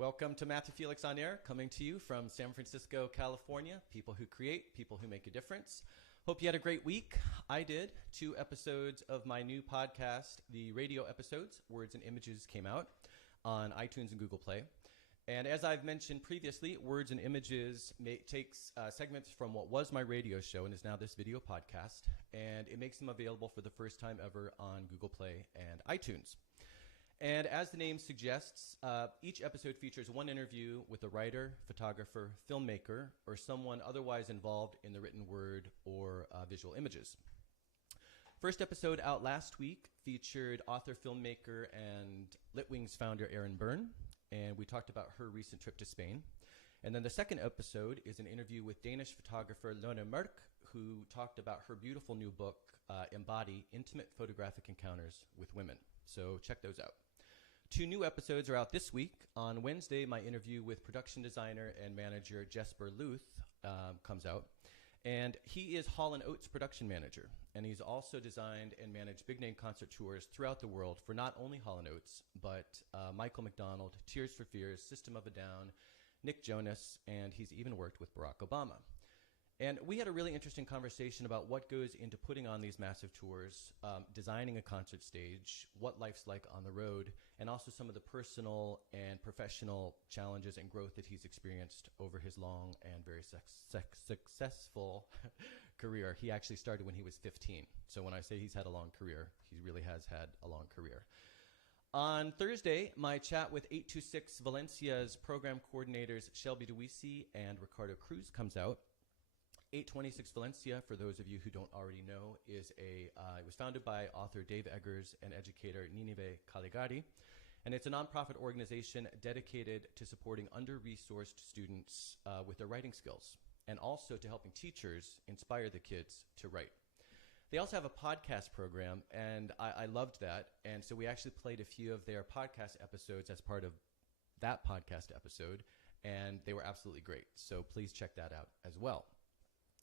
Welcome to Matthew Felix on Air, coming to you from San Francisco, California. People who create, people who make a difference. Hope you had a great week. I did. 2 episodes of my new podcast, the radio episodes, Words and Images, came out on iTunes and Google Play. And as I've mentioned previously, Words and Images takes segments from what was my radio show and is now this video podcast, and it makes them available for the first time ever on Google Play and iTunes. And as the name suggests, each episode features one interview with a writer, photographer, filmmaker, or someone otherwise involved in the written word or visual images. First episode out last week featured author, filmmaker, and Litwings founder Erin Byrne, and we talked about her recent trip to Spain. And then the second episode is an interview with Danish photographer Lone Mørk, who talked about her beautiful new book, Embody, Intimate Photographic Encounters with Women. So check those out. 2 new episodes are out this week. On Wednesday, my interview with production designer and manager Jesper Luth comes out. And he is Hall & Oates production manager. And he's also designed and managed big-name concert tours throughout the world for not only Hall & Oates, but Michael McDonald, Tears for Fears, System of a Down, Nick Jonas, and he's even worked with Barack Obama. And we had a really interesting conversation about what goes into putting on these massive tours, designing a concert stage, what life's like on the road, and also some of the personal and professional challenges and growth that he's experienced over his long and very successful career. He actually started when he was 15. So when I say he's had a long career, he really has had a long career. On Thursday, my chat with 826 Valencia's program coordinators Shelby DeWeese and Ricardo Cruz comes out. 826 Valencia, for those of you who don't already know, it was founded by author Dave Eggers and educator Ninive Caligari, and it's a nonprofit organization dedicated to supporting under-resourced students with their writing skills, and also to helping teachers inspire the kids to write. They also have a podcast program, and I loved that, and so we actually played a few of their podcast episodes as part of that podcast episode, and they were absolutely great, so please check that out as well.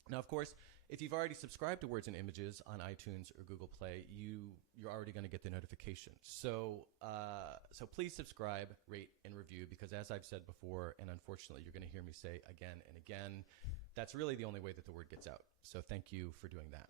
Now, of course, if you've already subscribed to Words and Images on iTunes or Google Play, you're already going to get the notification. So please subscribe, rate, and review, because as I've said before, and unfortunately you're going to hear me say again and again, that's really the only way that the word gets out. So thank you for doing that.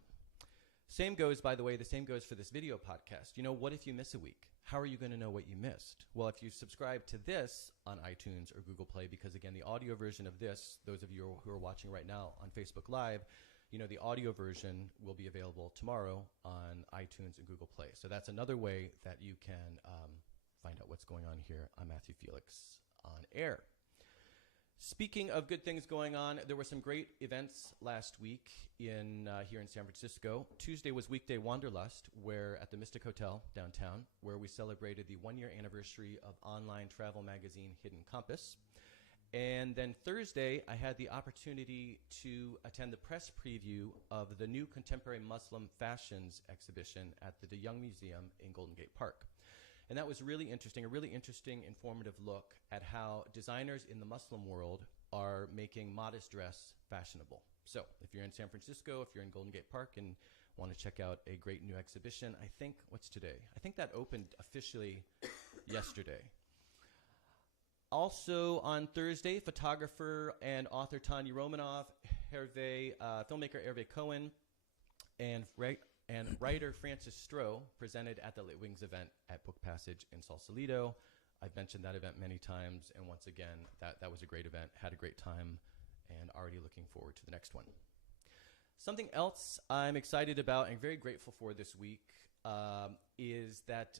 Same goes, by the way, the same goes for this video podcast. You know, what if you miss a week? How are you going to know what you missed? Well, if you subscribe to this on iTunes or Google Play, because again, the audio version of this, those of you who are watching right now on Facebook Live, you know, the audio version will be available tomorrow on iTunes and Google Play. So that's another way that you can find out what's going on here on Matthew Felix on Air. Speaking of good things going on, there were some great events last week here in San Francisco. Tuesday was Weekday Wanderlust, at the Mystic Hotel downtown, where we celebrated the 1-year anniversary of online travel magazine Hidden Compass. And then Thursday, I had the opportunity to attend the press preview of the new Contemporary Muslim Fashions exhibition at the De Young Museum in Golden Gate Park. And that was really interesting, a really interesting, informative look at how designers in the Muslim world are making modest dress fashionable. So if you're in San Francisco, if you're in Golden Gate Park and want to check out a great new exhibition, what's today? I think that opened officially yesterday. Also on Thursday, photographer and author Tanya Romanoff, filmmaker Hervé Cohen, and writer Francis Stroh presented at the Litwings event at Book Passage in Sausalito. I've mentioned that event many times, and once again, that was a great event, had a great time, and already looking forward to the next one. Something else I'm excited about and very grateful for this week is that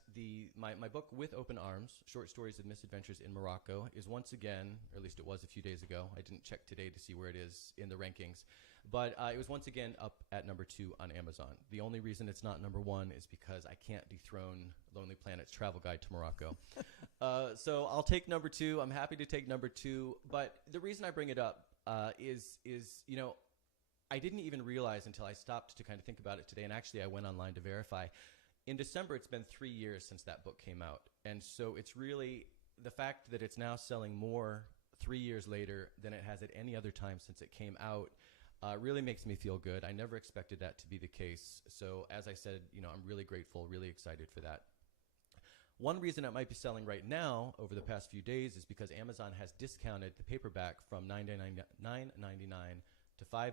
my book With Open Arms, Short Stories of Misadventures in Morocco, is once again, or at least it was a few days ago. I didn't check today to see where it is in the rankings, but it was once again up at number 2 on Amazon. The only reason it's not number 1 is because I can't dethrone Lonely Planet's Travel Guide to Morocco. So I'll take number 2. I'm happy to take number 2, but the reason I bring it up is you know, I didn't even realize until I stopped to kind of think about it today, and actually I went online to verify. In December, it's been 3 years since that book came out, and so it's really the fact that it's now selling more 3 years later than it has at any other time since it came out really makes me feel good. I never expected that to be the case, so as I said, you know, I'm really grateful, really excited for that. One reason it might be selling right now over the past few days is because Amazon has discounted the paperback from $9.99 to $5.99.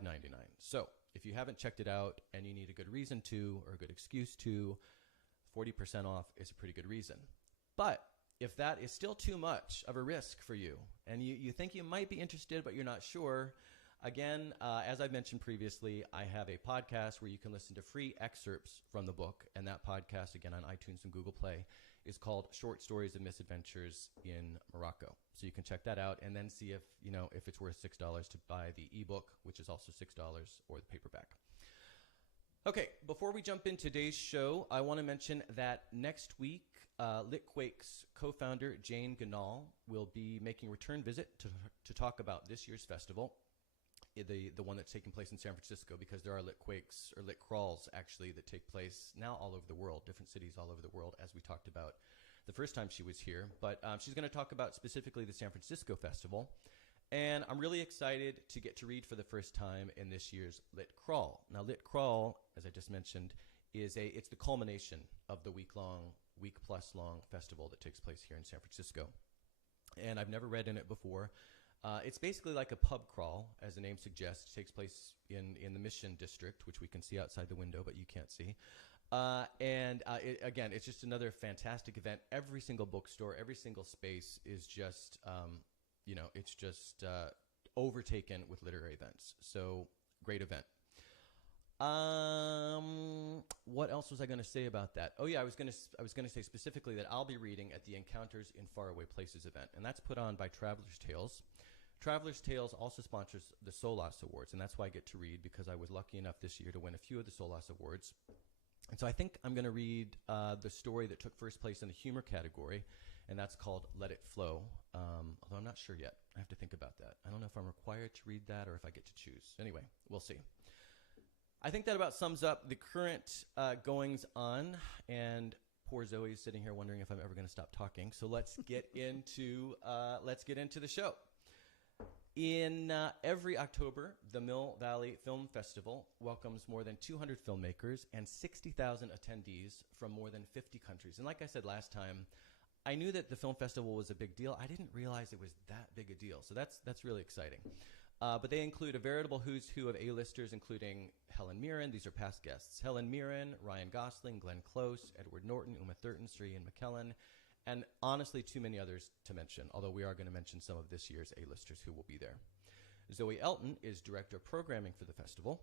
So if you haven't checked it out and you need a good reason to or a good excuse to, 40% off is a pretty good reason. But if that is still too much of a risk for you and you think you might be interested but you're not sure, again, as I've mentioned previously, I have a podcast where you can listen to free excerpts from the book. And that podcast, again, on iTunes and Google Play, is called Short Stories of Misadventures in Morocco. So you can check that out and then see if it's worth $6 to buy the ebook, which is also $6, or the paperback. Okay, before we jump into today's show, I want to mention that next week, Litquake's co-founder Jane Ganal will be making a return visit to talk about this year's festival, the one that's taking place in San Francisco, because there are Litquakes or Lit Crawls actually that take place now all over the world, different cities all over the world, as we talked about the first time she was here. But she's going to talk about specifically the San Francisco Festival. And I'm really excited to get to read for the first time in this year's Lit Crawl. Now, Lit Crawl, as I just mentioned, it's the culmination of the week-plus-long festival that takes place here in San Francisco. And I've never read in it before. It's basically like a pub crawl, as the name suggests. It takes place in the Mission District, which we can see outside the window, but you can't see. Again, it's just another fantastic event. Every single bookstore, every single space is just, it's just overtaken with literary events. So, great event. What else was I going to say about that? Oh yeah, I was going to say specifically that I'll be reading at the Encounters in Faraway Places event, and that's put on by Traveler's Tales. Traveler's Tales also sponsors the Solas Awards, and that's why I get to read, because I was lucky enough this year to win a few of the Solas Awards. And so I think I'm going to read the story that took first place in the humor category, and that's called Let It Flow, although I'm not sure yet. I have to think about that. I don't know if I'm required to read that or if I get to choose. Anyway, we'll see. I think that about sums up the current goings on, and poor Zoe is sitting here wondering if I'm ever going to stop talking. So let's get into the show. In every October, the Mill Valley Film Festival welcomes more than 200 filmmakers and 60,000 attendees from more than 50 countries. And like I said last time, I knew that the film festival was a big deal. I didn't realize it was that big a deal. So that's really exciting. But they include a veritable who's who of A-listers, including Helen Mirren. These are past guests. Helen Mirren, Ryan Gosling, Glenn Close, Edward Norton, Uma Thurman, Sri Ian McKellen, and honestly too many others to mention, although we are going to mention some of this year's A-listers who will be there. Zoë Elton is director of programming for the festival,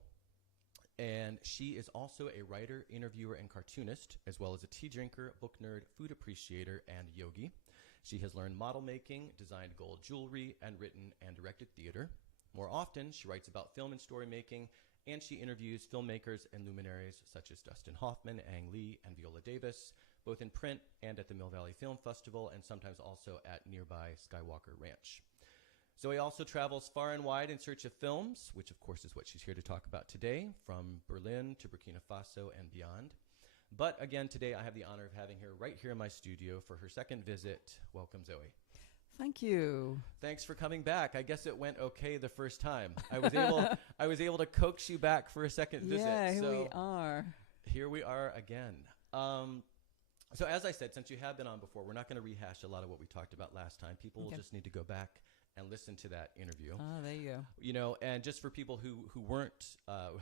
and she is also a writer, interviewer, and cartoonist, as well as a tea drinker, book nerd, food appreciator, and yogi. She has learned model making, designed gold jewelry, and written and directed theater. More often, she writes about film and story making, and she interviews filmmakers and luminaries such as Dustin Hoffman, Ang Lee, and Viola Davis, both in print and at the Mill Valley Film Festival, and sometimes also at nearby Skywalker Ranch. Zoe also travels far and wide in search of films, which of course is what she's here to talk about today, from Berlin to Burkina Faso and beyond. But again, today I have the honor of having her right here in my studio for her second visit. Welcome, Zoe. Thank you. Thanks for coming back. I guess it went okay the first time. I was able to coax you back for a second visit. Yeah, here we are. Here we are again. So as I said, since you have been on before, we're not going to rehash a lot of what we talked about last time. People will just need to go back and listen to that interview. Ah, there you go. You know, and just for people who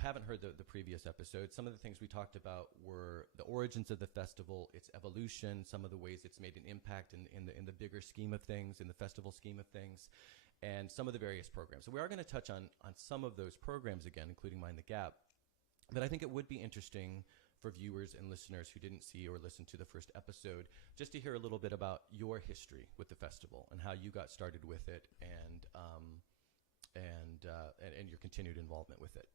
haven't heard the previous episode, some of the things we talked about were the origins of the festival, its evolution, some of the ways it's made an impact in the bigger scheme of things, in the festival scheme of things, and some of the various programs. So we are going to touch on some of those programs again, including Mind the Gap. But I think it would be interesting for viewers and listeners who didn't see or listen to the first episode, just to hear a little bit about your history with the festival and how you got started with it, and your continued involvement with it.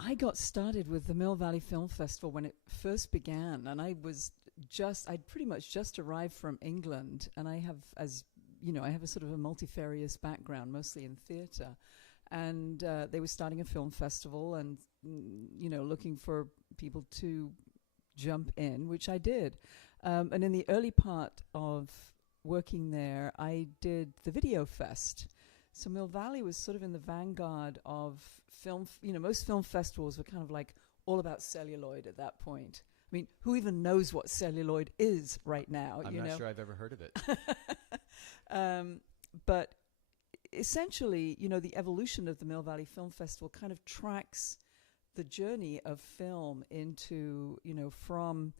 I got started with the Mill Valley Film Festival when it first began, and I'd pretty much just arrived from England, and I have, as you know, I have a sort of a multifarious background, mostly in theatre. And they were starting a film festival and, looking for people to jump in, which I did. And in the early part of working there, I did the Video Fest. So Mill Valley was sort of in the vanguard of film. Most film festivals were kind of like all about celluloid at that point. mean, who even knows what celluloid is right now? I'm not sure I've ever heard of it. But essentially, the evolution of the Mill Valley Film Festival kind of tracks the journey of film into, from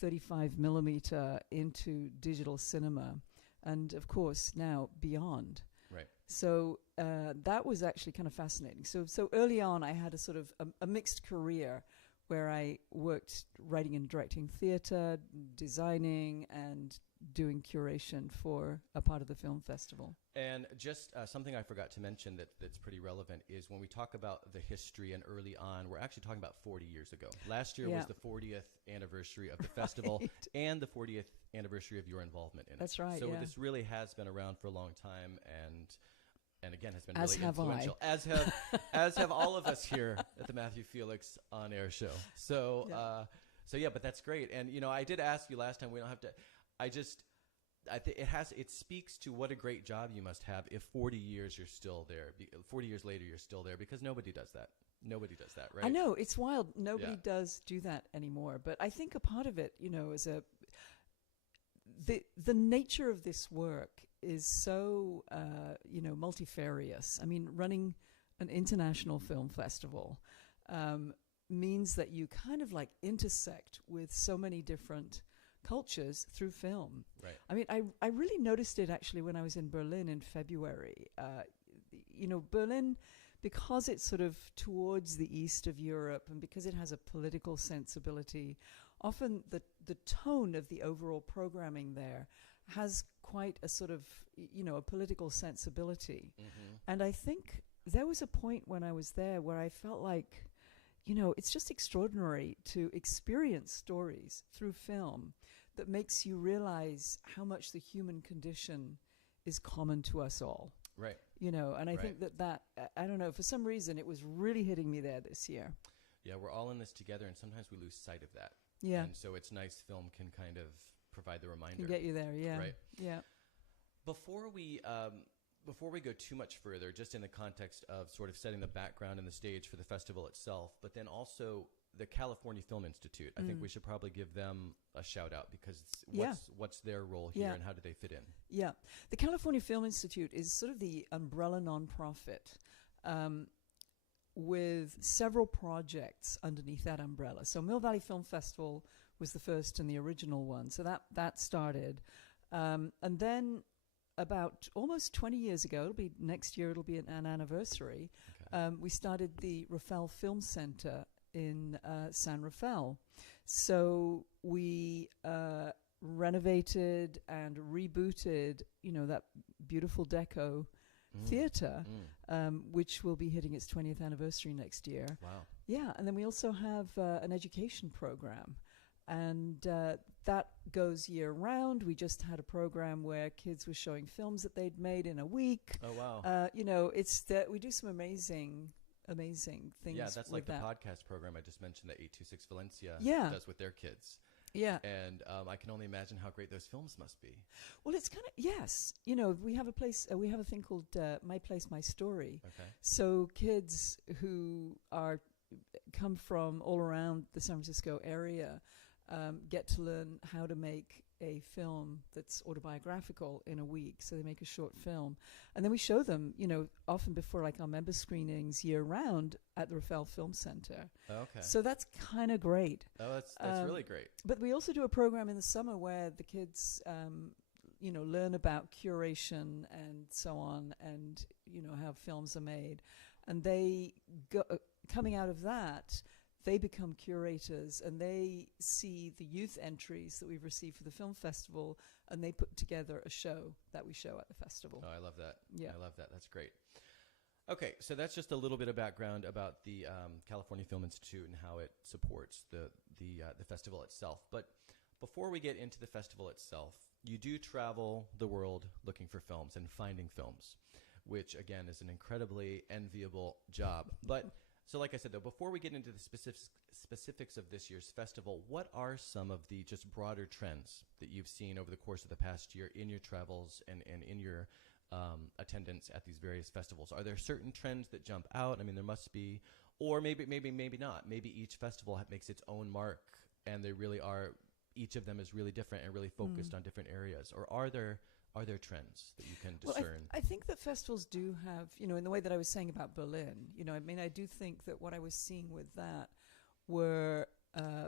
35 millimeter into digital cinema, and of course now beyond. Right. So that was actually kind of fascinating. So early on, I had a sort of a mixed career where I worked writing and directing theater, designing, and doing curation for a part of the film festival. And just something I forgot to mention that's pretty relevant is when we talk about the history and early on, we're actually talking about 40 years ago. Last year was the 40th anniversary of the festival and the 40th anniversary of your involvement in it. That's right. So this really has been around for a long time, and again has been as really have influential. As have all of us here at the Matthew Felix On Air Show. So but that's great. And I did ask you last time. We don't have to. I think it speaks to what a great job you must have if 40 years you're still there. 40 years later you're still there, because nobody does that. Nobody does that, right? I know, it's wild. Nobody does do that anymore. But I think a part of it, is the nature of this work is so multifarious. I mean, running an international film festival means that you kind of like intersect with so many different cultures through film. Right. I mean, I really noticed it actually when I was in Berlin in February. Berlin, because it's sort of towards the east of Europe and because it has a political sensibility, often the tone of the overall programming there has quite a sort of, a political sensibility. Mm-hmm. And I think there was a point when I was there where I felt like, it's just extraordinary to experience stories through film that makes you realize how much the human condition is common to us all. Right. And I think that I don't know, for some reason it was really hitting me there this year. Yeah, we're all in this together, and sometimes we lose sight of that. Yeah. And so it's nice film can kind of provide the reminder. Can get you there, yeah. Right. Yeah. Before we go too much further, just in the context of sort of setting the background and the stage for the festival itself, but then also the California Film Institute, I think we should probably give them a shout out, because what's their role here and how do they fit in? Yeah. The California Film Institute is sort of the umbrella nonprofit with several projects underneath that umbrella. So Mill Valley Film Festival was the first and the original one. So that started. And then about almost 20 years ago, next year it'll be an anniversary, we started the Rafael Film Center in San Rafael. So we renovated and rebooted, that beautiful deco theater, which will be hitting its 20th anniversary next year. Wow. Yeah, and then we also have an education program. And that goes year round. We just had a program where kids were showing films that they'd made in a week. Oh, wow. It's that we do some amazing things. Yeah, that's like the that podcast program I just mentioned that 826 Valencia does with their kids. Yeah. And I can only imagine how great those films must be. Well, it's kind of, yes. We have we have a thing called My Place, My Story. Okay. So kids who come from all around the San Francisco area get to learn how to make a film that's autobiographical in a week. So they make a short film. And then we show them, often before like our member screenings year round at the Rafael Film Center. Okay. So that's kind of great. Oh, that's really great. But we also do a program in the summer where the kids, learn about curation and so on, and, how films are made. And they coming out of that, they become curators, and they see the youth entries that we've received for the film festival, and they put together a show that we show at the festival. Oh, I love that. Yeah. I love that. That's great. Okay, so that's just a little bit of background about the California Film Institute and how it supports the festival itself. But before we get into the festival itself, you do travel the world looking for films and finding films, which, again, is an incredibly enviable job. But so like I said, though, before we get into the specifics of this year's festival, what are some of the just broader trends that you've seen over the course of the past year in your travels and in your attendance at these various festivals? Are there certain trends that jump out? I mean, there must be, or maybe not. Maybe each festival makes its own mark and they really are. Each of them is really different and really focused on different areas. Or are there trends that you can discern? Well, I think that festivals do have, in the way that I was saying about Berlin. I do think that what I was seeing with that were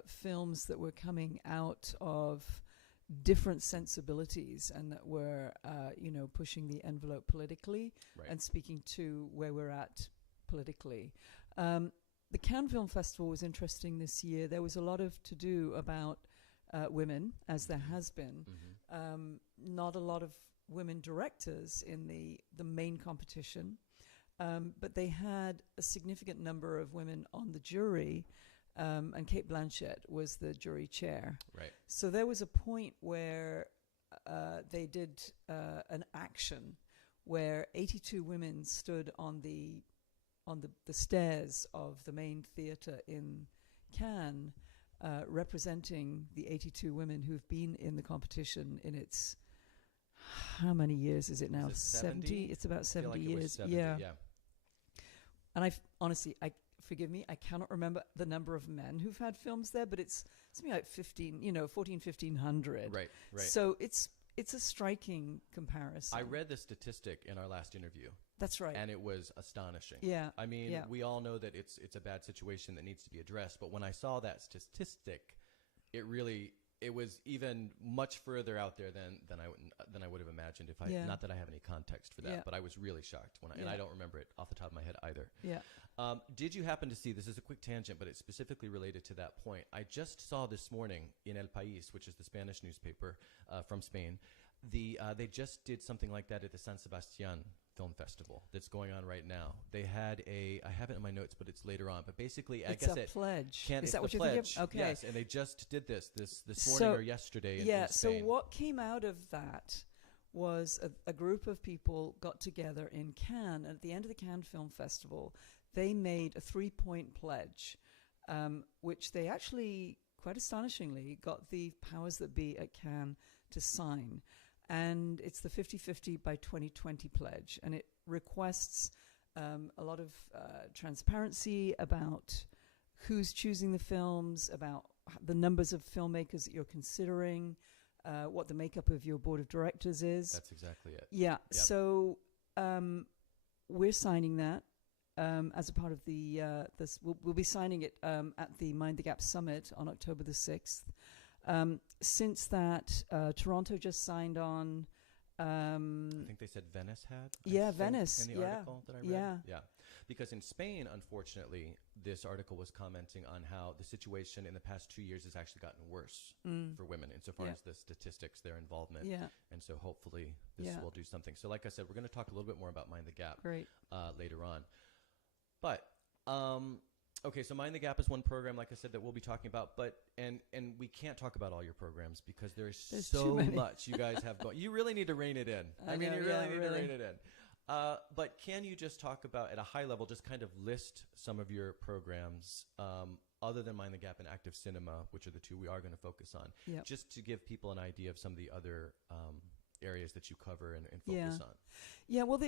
films that were coming out of different sensibilities and that were, pushing the envelope politically and speaking to where we're at politically. The Cannes Film Festival was interesting this year. There was a lot of to-do about women, as there has been. Not a lot of women directors in the main competition, but they had a significant number of women on the jury, and Cate Blanchett was the jury chair. Right. So there was a point where they did an action where 82 women stood on the stairs of the main theatre in Cannes, representing the 82 women who've been in the competition in its, how many years is it now? 70? It's about 70 years. 70, yeah. And honestly, forgive me, I cannot remember the number of men who've had films there, but it's something like 1,500. Right. So it's a striking comparison. I read the statistic in our last interview. That's right. And it was astonishing. Yeah. I mean, we all know that it's a bad situation that needs to be addressed. But when I saw that statistic, it was even much further out there than I would have imagined. Not that I have any context for that, but I was really shocked and I don't remember it off the top of my head either. Yeah. Did you happen to see? This is a quick tangent, but it's specifically related to that point. I just saw this morning in El País, which is the Spanish newspaper from Spain. They just did something like that at the San Sebastián Film Festival that's going on right now. They had I have it in my notes, but it's later on. But basically, I guess it's a pledge. Is that what you're thinking of? Okay. Yes, and they just did this morning or yesterday in Spain. So what came out of that was a group of people got together in Cannes. And at the end of the Cannes Film Festival, they made a 3-point pledge, which they actually, quite astonishingly, got the powers that be at Cannes to sign. And it's the 50-50 by 2020 pledge. And it requests a lot of transparency about who's choosing the films, about the numbers of filmmakers that you're considering, what the makeup of your board of directors is. That's exactly it. Yeah. Yep. So we're signing that as a part of the this. We'll be signing it at the Mind the Gap Summit on October the 6th. Since that, Toronto just signed on. I think they said Venice had. Venice. In the article that I read. Yeah. Because in Spain, unfortunately, this article was commenting on how the situation in the past 2 years has actually gotten worse for women insofar as the statistics, their involvement. Yeah. And so hopefully this will do something. So like I said, we're going to talk a little bit more about Mind the Gap later on. But okay, so Mind the Gap is one program, like I said, that we'll be talking about. But and we can't talk about all your programs because there's so much you guys have going. You really need to rein it in. I mean, you really need to rein it in. But can you just talk about, at a high level, just kind of list some of your programs other than Mind the Gap and Active Cinema, which are the two we are going to focus on, just to give people an idea of some of the other areas that you cover and focus on. Yeah, well,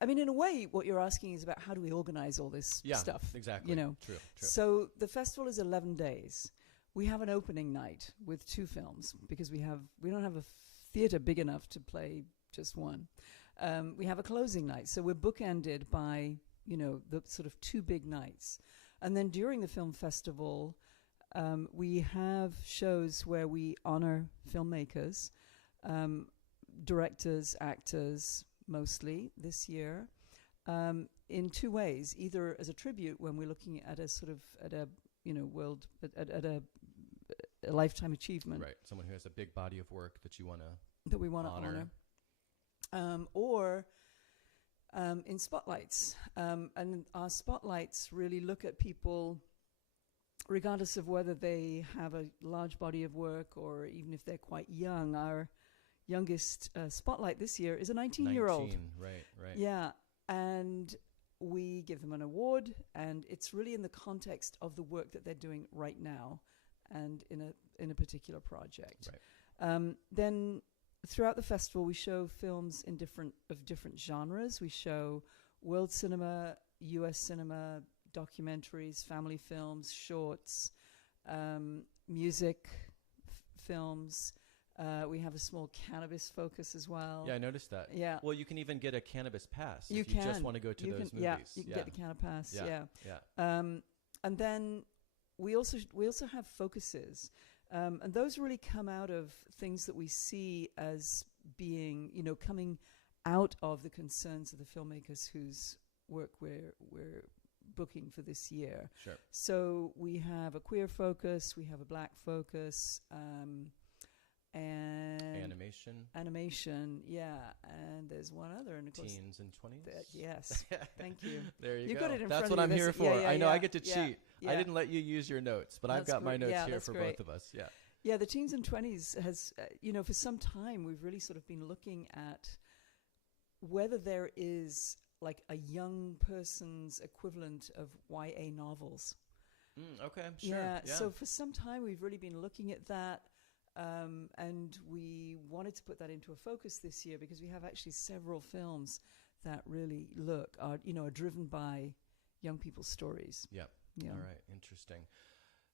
in a way, what you're asking is about how do we organize all this stuff. Exactly. True. So the festival is 11 days. We have an opening night with 2 films because we don't have a theater big enough to play just one. We have a closing night, so we're bookended by the sort of 2 big nights, and then during the film festival, we have shows where we honor filmmakers, directors, actors, mostly this year, in 2 ways: either as a tribute when we're looking at a sort of at a lifetime achievement, right? Someone who has a big body of work that we want to honor. Or in spotlights. And our spotlights really look at people, regardless of whether they have a large body of work or even if they're quite young. Our youngest spotlight this year is a 19-year-old. 19, right. Yeah, and we give them an award, and it's really in the context of the work that they're doing right now and in a particular project. Right. Then throughout the festival, we show films in different genres. We show world cinema, U.S. cinema, documentaries, family films, shorts, music, films. We have a small cannabis focus as well. Yeah, I noticed that. Yeah. Well, you can even get a cannabis pass You if you just want to go to those movies. Yeah, you can get the cannabis. Yeah. And then we also have focuses, and those really come out of things that we see as being, coming out of the concerns of the filmmakers whose work we're booking for this year. Sure. So we have a queer focus, we have a black focus, and animation, yeah, and there's one other, and of course teens and 20s. Yes, thank you. There you go. Got it in That's front what of I'm you. here for. I know I get to cheat. Yeah. I didn't let you use your notes, but I've got my notes here for both of us. Yeah. Yeah, the teens and 20s has, for some time we've really sort of been looking at whether there is like a young person's equivalent of YA novels. Okay, sure. Yeah, so for some time we've really been looking at that, and we wanted to put that into a focus this year because we have actually several films that really are driven by young people's stories. Yeah. All right, interesting.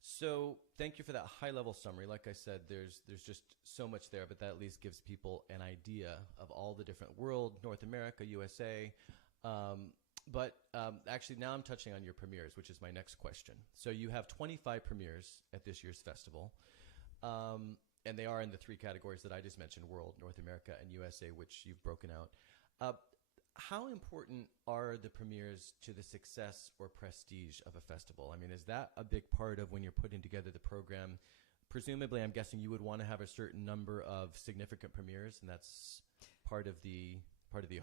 So thank you for that high-level summary. Like I said, there's just so much there, but that at least gives people an idea of all the different world, North America, USA. But actually, now I'm touching on your premieres, which is my next question. So you have 25 premieres at this year's festival, and they are in the three categories that I just mentioned, world, North America, and USA, which you've broken out. How important are the premieres to the success or prestige of a festival? I mean, is that a big part of when you're putting together the program? Presumably, I'm guessing you would want to have a certain number of significant premieres, and that's part of the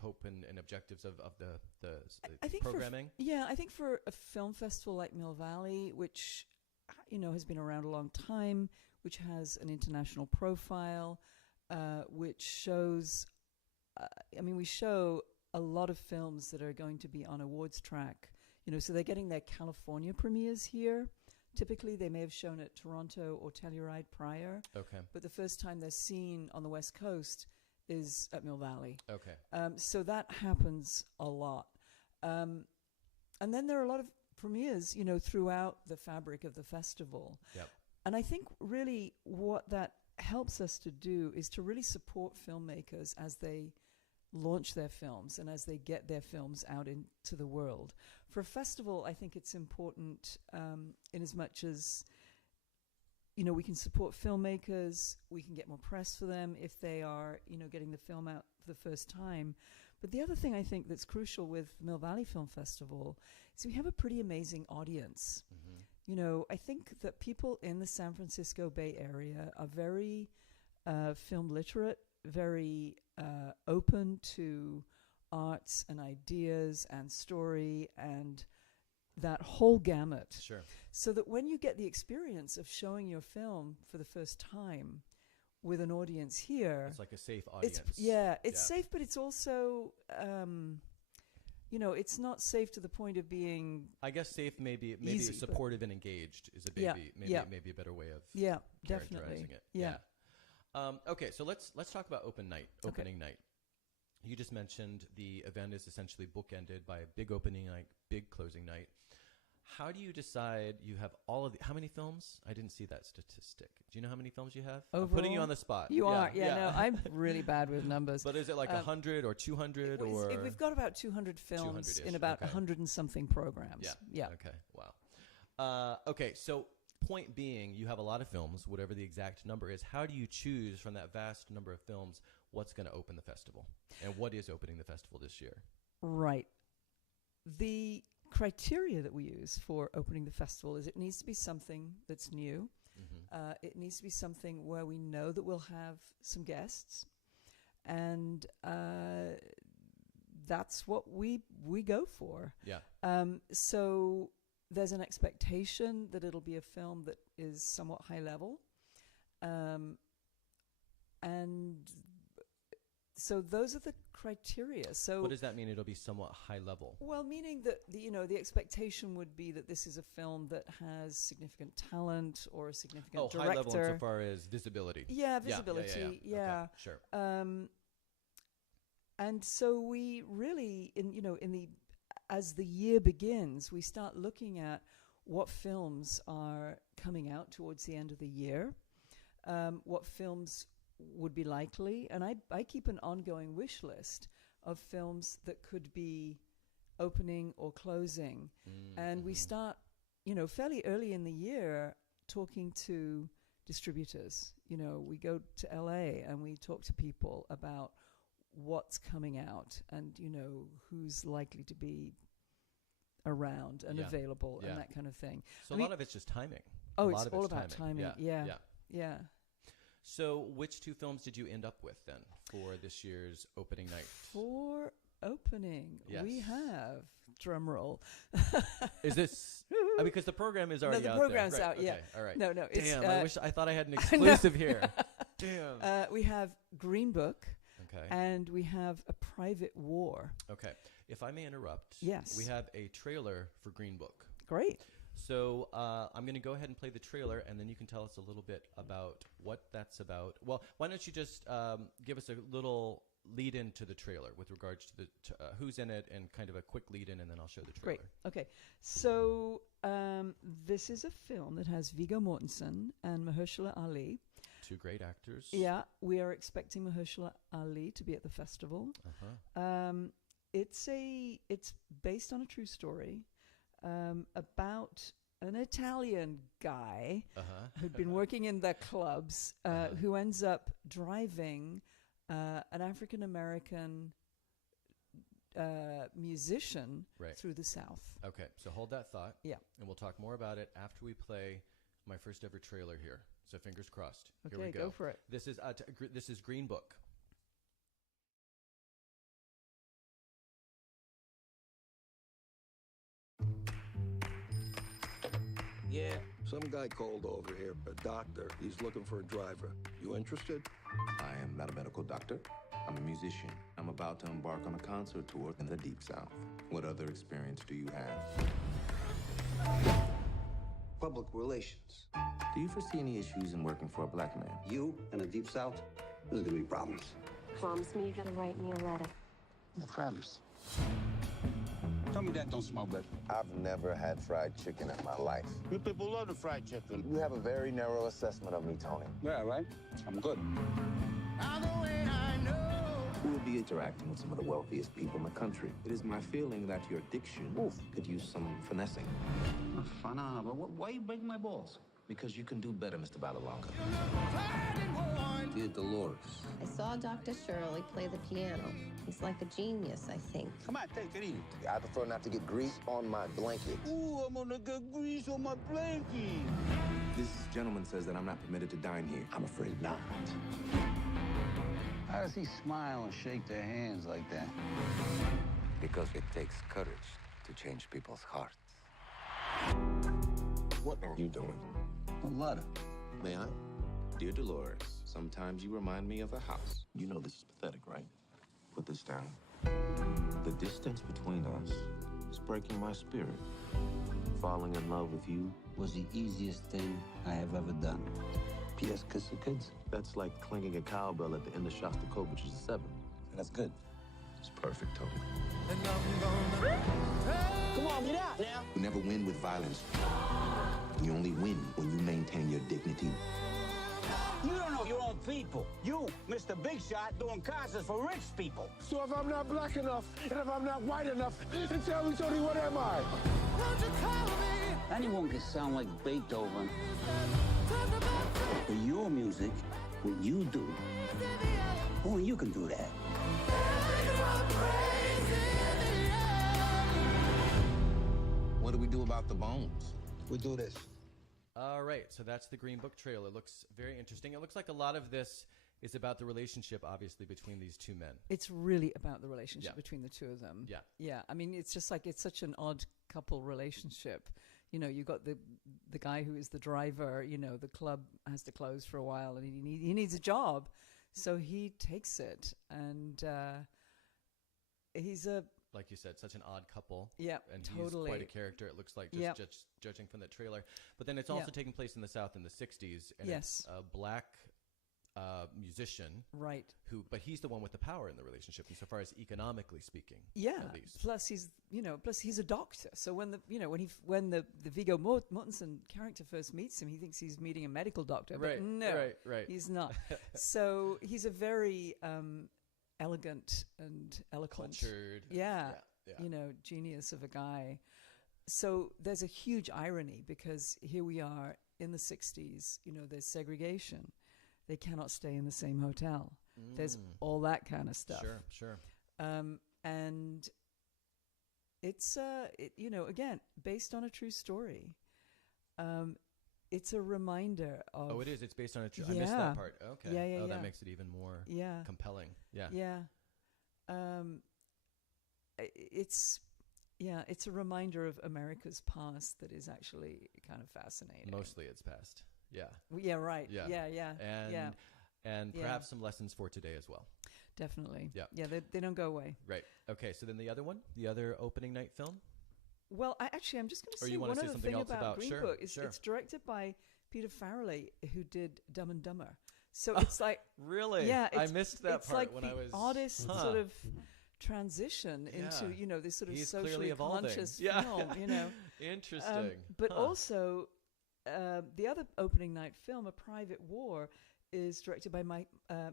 hope and objectives of the I think programming? I think for a film festival like Mill Valley, which has been around a long time, which has an international profile, which shows, we show a lot of films that are going to be on awards track, so they're getting their California premieres here. Typically, they may have shown at Toronto or Telluride prior. Okay. But the first time they're seen on the West Coast is at Mill Valley. Okay. So that happens a lot. And then there are a lot of premieres, throughout the fabric of the festival. Yep. And I think really what that helps us to do is to really support filmmakers as they launch their films and as they get their films out into the world. For a festival, I think it's important in as much as, we can support filmmakers, we can get more press for them if they are, getting the film out for the first time. But the other thing I think that's crucial with Mill Valley Film Festival is we have a pretty amazing audience. Mm-hmm. I think that people in the San Francisco Bay Area are very film literate, very open to arts and ideas and story and that whole gamut. Sure. So that when you get the experience of showing your film for the first time with an audience here, it's like a safe audience. It's safe, but it's also, it's not safe to the point of being. I guess safe, maybe easy, supportive and engaged is maybe a better way of characterizing it. Yeah. Okay, so let's talk about opening night. You just mentioned the event is essentially bookended by a big opening night, big closing night. How do you decide you have all of how many films? I didn't see that statistic. Do you know how many films you have? Overall? I'm putting you on the spot. You are. No, I'm really bad with numbers. But is it like 100 or 200 or? We've got about 200 films in about 100 and something programs. Yeah. Okay. Wow. Okay. So point being, you have a lot of films, whatever the exact number is. How do you choose from that vast number of films what's going to open the festival? And what is opening the festival this year? Right. The criteria that we use for opening the festival is it needs to be something that's new. Mm-hmm. It needs to be something where we know that we'll have some guests. And that's what we go for. Yeah. So there's an expectation that it'll be a film that is somewhat high level. And so those are the criteria. So what does that mean? It'll be somewhat high level. Well, meaning that the expectation would be that this is a film that has significant talent or a significant director. High level insofar as visibility. Yeah, visibility. Yeah. Okay, sure. And so we really, as the year begins, we start looking at what films are coming out towards the end of the year, what films would be likely. And I keep an ongoing wish list of films that could be opening or closing. And we start, fairly early in the year talking to distributors. We go to LA and we talk to people about what's coming out and, who's likely to be around and available and that kind of thing. So a lot of it's just timing. Oh, it's all about timing. Yeah. So which two films did you end up with then for this year's opening night? For opening, we have, drum roll. Is this, because the program is already out there. The program's out, Okay, all right. No. Damn, I thought I had an exclusive here. Damn. We have Green Book. Okay. And we have A Private War. Okay. If I may interrupt. Yes. We have a trailer for Green Book. Great. So I'm going to go ahead and play the trailer, and then you can tell us a little bit about what that's about. Well, why don't you just give us a little lead-in to the trailer with regards to who's in it and kind of a quick lead-in, and then I'll show the trailer. Great. Okay. So this is a film that has Viggo Mortensen and Mahershala Ali. Two great actors. Yeah, we are expecting Mahershala Ali to be at the festival. It's based on a true story about an Italian guy who'd been working in the clubs who ends up driving an African American musician through the South. Okay, so hold that thought. Yeah, and we'll talk more about it after we play my first ever trailer here. So fingers crossed. Okay, here we go. Go for it. This is Green Book. Yeah, some guy called over here, a doctor. He's looking for a driver. You interested? I am not a medical doctor. I'm a musician. I'm about to embark on a concert tour in the Deep South. What other experience do you have? Public relations. Do you foresee any issues in working for a black man? You in the Deep South? There's gonna be problems. Promise me you're gonna write me a letter. No problems. Tell me that don't smell good. I've never had fried chicken in my life. You people love the fried chicken. You have a very narrow assessment of me, Tony. Yeah, right? I'm good. You will be interacting with some of the wealthiest people in the country. It is my feeling that your diction could use some finessing. But why you breaking my balls? Because you can do better, Mr. Balalonga. Dear Dolores. I saw Dr. Shirley play the piano. He's like a genius, I think. Come on, take it easy. I prefer not to get grease on my blanket. Ooh, I'm gonna get grease on my blanket. This gentleman says that I'm not permitted to dine here. I'm afraid not. How does he smile and shake their hands like that? Because it takes courage to change people's hearts. What are you doing? A letter. May I? Dear Dolores, sometimes you remind me of a house. You know this is pathetic, right? Put this down. The distance between us is breaking my spirit. Falling in love with you Was the easiest thing I have ever done. P.S. Kiss the kids. That's like clanging a cowbell at the end of Shostakovich's 7. That's good. It's perfect, Tony. Come on, get out now. You never win with violence. You only win when you maintain your dignity. You don't know your own people. You, Mr. Big Shot, doing concerts for rich people. So if I'm not black enough, and if I'm not white enough, then tell me, Tony, what am I? Anyone can sound like Beethoven. But your music, what you do, only you can do that. What do we do about the bones? We do this. All right, so that's the Green Book trailer. It looks very interesting. It looks like a lot of this is about the relationship, obviously, between these two men. It's really about the relationship between the two of them. Yeah. Yeah. I mean, it's just like, it's such an odd couple relationship. You know, you got the guy who is the driver, you know, the club has to close for a while and he needs a job. So he takes it and he's a... Like you said, such an odd couple. Yeah, and totally. he's quite a character, it looks like, just judging from that trailer. But then it's also taking place in the South in the 60s. And it's a black musician, right? but he's the one with the power in the relationship, insofar as economically speaking. Yeah. At least. Plus he's a doctor. So when the Viggo Mortensen character first meets him, he thinks he's meeting a medical doctor. But no, right. he's not. So he's a very elegant and eloquent, cultured, genius of a guy. So there's a huge irony, because here we are in the 60s, there's segregation. They cannot stay in the same hotel. There's all that kind of stuff. Sure. And it's, again, based on a true story. It's a reminder of... Oh, it is. It's based on a true... Yeah. I missed that part. Okay. Yeah. That makes it even more compelling. Yeah. Yeah. It's a reminder of America's past that is actually kind of fascinating. Mostly it's past. Yeah. Yeah, right. Yeah. And perhaps some lessons for today as well. Definitely. Yeah. Yeah, they don't go away. Right. Okay, so then the other opening night film? Well, I'm just going to say one other thing about Green Book. It's directed by Peter Farrelly, who did Dumb and Dumber. So it's like... Really? Yeah. I missed that part when I was... It's like the oddest sort of transition into, this sort of socially conscious film, Interesting. But also, the other opening night film, A Private War, is directed by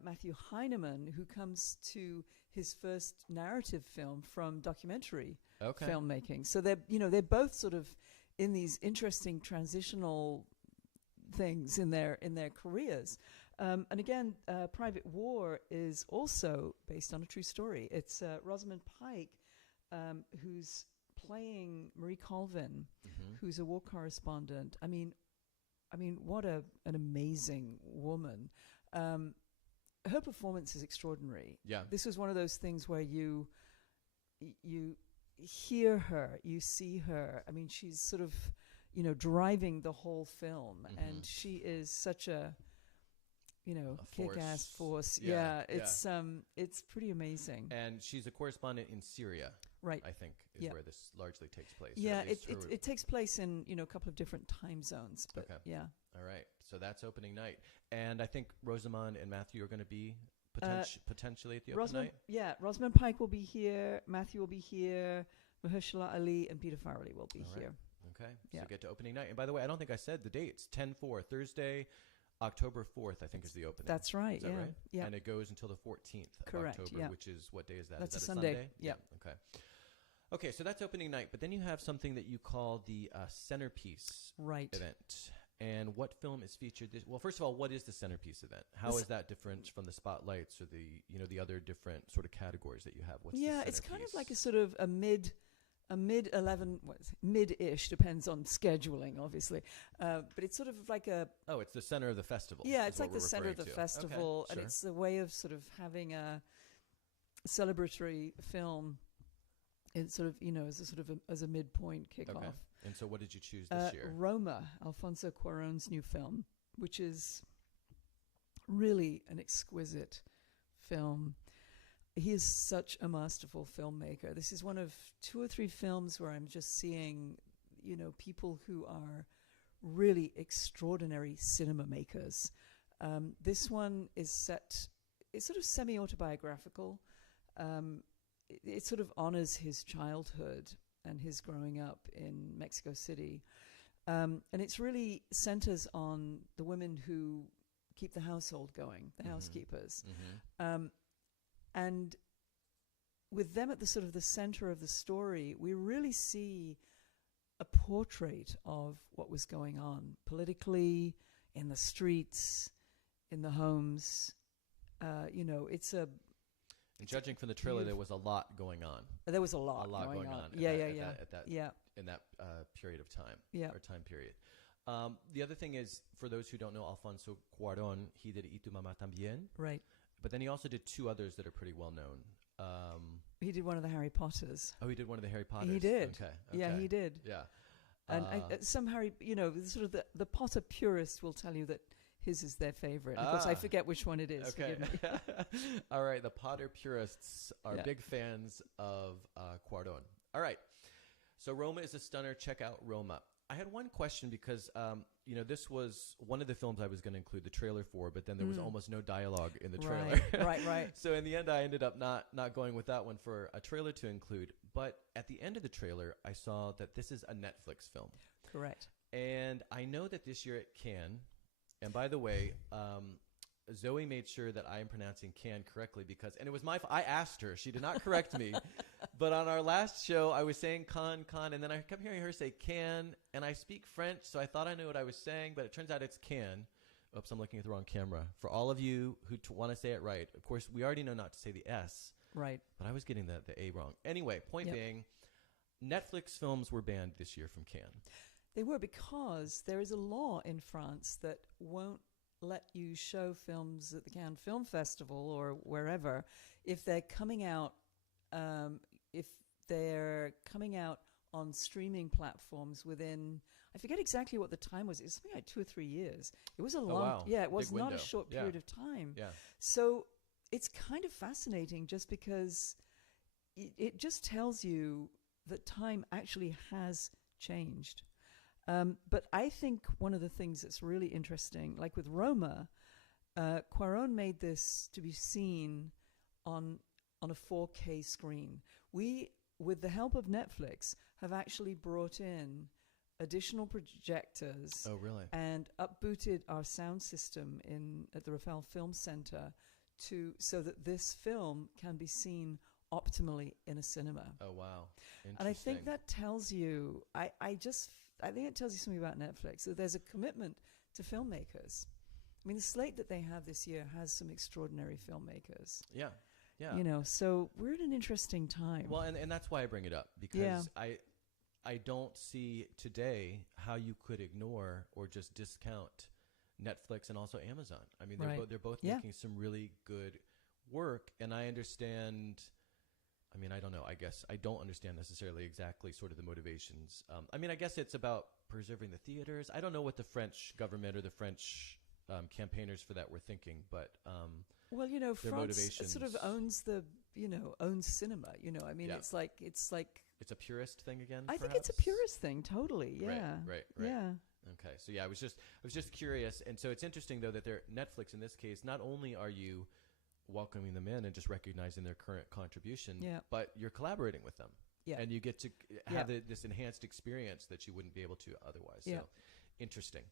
Matthew Heineman, who comes to his first narrative film from documentary filmmaking. So they're both sort of in these interesting transitional things in their careers. And again, Private War is also based on a true story. It's Rosamund Pike, who's playing Marie Colvin, who's a war correspondent. I mean, what an amazing woman. Her performance is extraordinary. Yeah. This was one of those things where you hear her, you see her. I mean, she's sort of, driving the whole film, and she is such a kick-ass force. It's pretty amazing. And she's a correspondent in Syria, right? I think is where this largely takes place. Yeah, it takes place in a couple of different time zones. But yeah. All right, so that's opening night, and I think Rosamund and Matthew are going to be potentially at the opening night. Yeah, Rosamund Pike will be here. Matthew will be here. Mahershala Ali and Peter Farrelly will be here. Okay, so get to opening night. And by the way, I don't think I said the dates. 10/4, Thursday, October 4th, I think, is the opening. That's right. Is that right? Yeah. And it goes until the 14th Correct, of October, which is, what day is that? That's is that a Sunday. Yeah. Okay. Okay, so that's opening night. But then you have something that you call the centerpiece event. And what film is featured? Well, first of all, what is the centerpiece event? How is that different from the spotlights or the other different sort of categories that you have? What's the centerpiece? It's kind of like a sort of a mid-ish, depends on scheduling, obviously. But it's sort of like a... Oh, it's the center of the festival. Yeah, it's like the center of the festival. Okay, and it's a way of sort of having a celebratory film. It's sort of, as a midpoint kickoff. Okay. And so what did you choose this year? Roma, Alfonso Cuarón's new film, which is really an exquisite film. He is such a masterful filmmaker. This is one of 2 or 3 films where I'm just seeing, people who are really extraordinary cinema makers. This one is set, it's sort of semi-autobiographical. It sort of honors his childhood and his growing up in Mexico City. And it's really centers on the women who keep the household going, the housekeepers. And with them at the sort of the center of the story, we really see a portrait of what was going on politically, in the streets, in the homes. It's a... And judging from the trailer, there was a lot going on. There was a lot going on. In that period of time, or time period. The other thing is, for those who don't know, Alfonso Cuarón, he did Y tu mamá también. Right. But then he also did 2 others that are pretty well known. He did one of the Harry Potters. Oh, he did one of the Harry Potters. He did. Okay. Yeah, he did. Yeah. And some Harry, sort of the Potter purists will tell you that his is their favorite. Of course, I forget which one it is. Okay. Forgive me. All right. The Potter purists are big fans of Cuarón. All right. So Roma is a stunner. Check out Roma. I had one question because, this was one of the films I was going to include the trailer for, but then there was almost no dialogue in the trailer. Right. So in the end, I ended up not going with that one for a trailer to include. But at the end of the trailer, I saw that this is a Netflix film. Correct. And I know that this year at Cannes, and by the way, Zoe made sure that I am pronouncing Cannes correctly and it was my fault. I asked her. She did not correct me. But on our last show, I was saying Cannes, and then I kept hearing her say Cannes, and I speak French, so I thought I knew what I was saying, but it turns out it's Cannes. Oops, I'm looking at the wrong camera. For all of you who want to say it right, of course, we already know not to say the S. Right. But I was getting the A wrong. Anyway, point being, Netflix films were banned this year from Cannes. They were, because there is a law in France that won't let you show films at the Cannes Film Festival or wherever if they're coming out on streaming platforms within, I forget exactly what the time was. It was something like 2 or 3 years. It was a long, wow. yeah, it was Big not window. a short period of time. Yeah. So it's kind of fascinating just because it just tells you that time actually has changed. But I think one of the things that's really interesting, like with Roma, Cuarón made this to be seen on a 4K screen. We, with the help of Netflix, have actually brought in additional projectors. Oh, really? And upbooted our sound system at the Rafael Film Center so that this film can be seen optimally in a cinema. Oh, wow. And I think that tells you, I think it tells you something about Netflix, that there's a commitment to filmmakers. I mean, the slate that they have this year has some extraordinary filmmakers. Yeah. So we're at an interesting time. Well, and that's why I bring it up, because I don't see today how you could ignore or just discount Netflix and also Amazon. I mean, they're both making some really good work, and I understand. I mean, I don't know. I guess I don't understand necessarily exactly sort of the motivations. I mean, I guess it's about preserving the theaters. I don't know what the French government or the French campaigners for that were thinking, but well, France motivations sort of owns owns cinema. I mean, it's like it's a purist thing again. I think perhaps? it's a purist thing, totally. Yeah, right. Yeah. Okay, so I was just curious, and so it's interesting though that they're Netflix in this case. Not only are you welcoming them in and just recognizing their current contribution, but you're collaborating with them, and you get to have this enhanced experience that you wouldn't be able to otherwise. So interesting.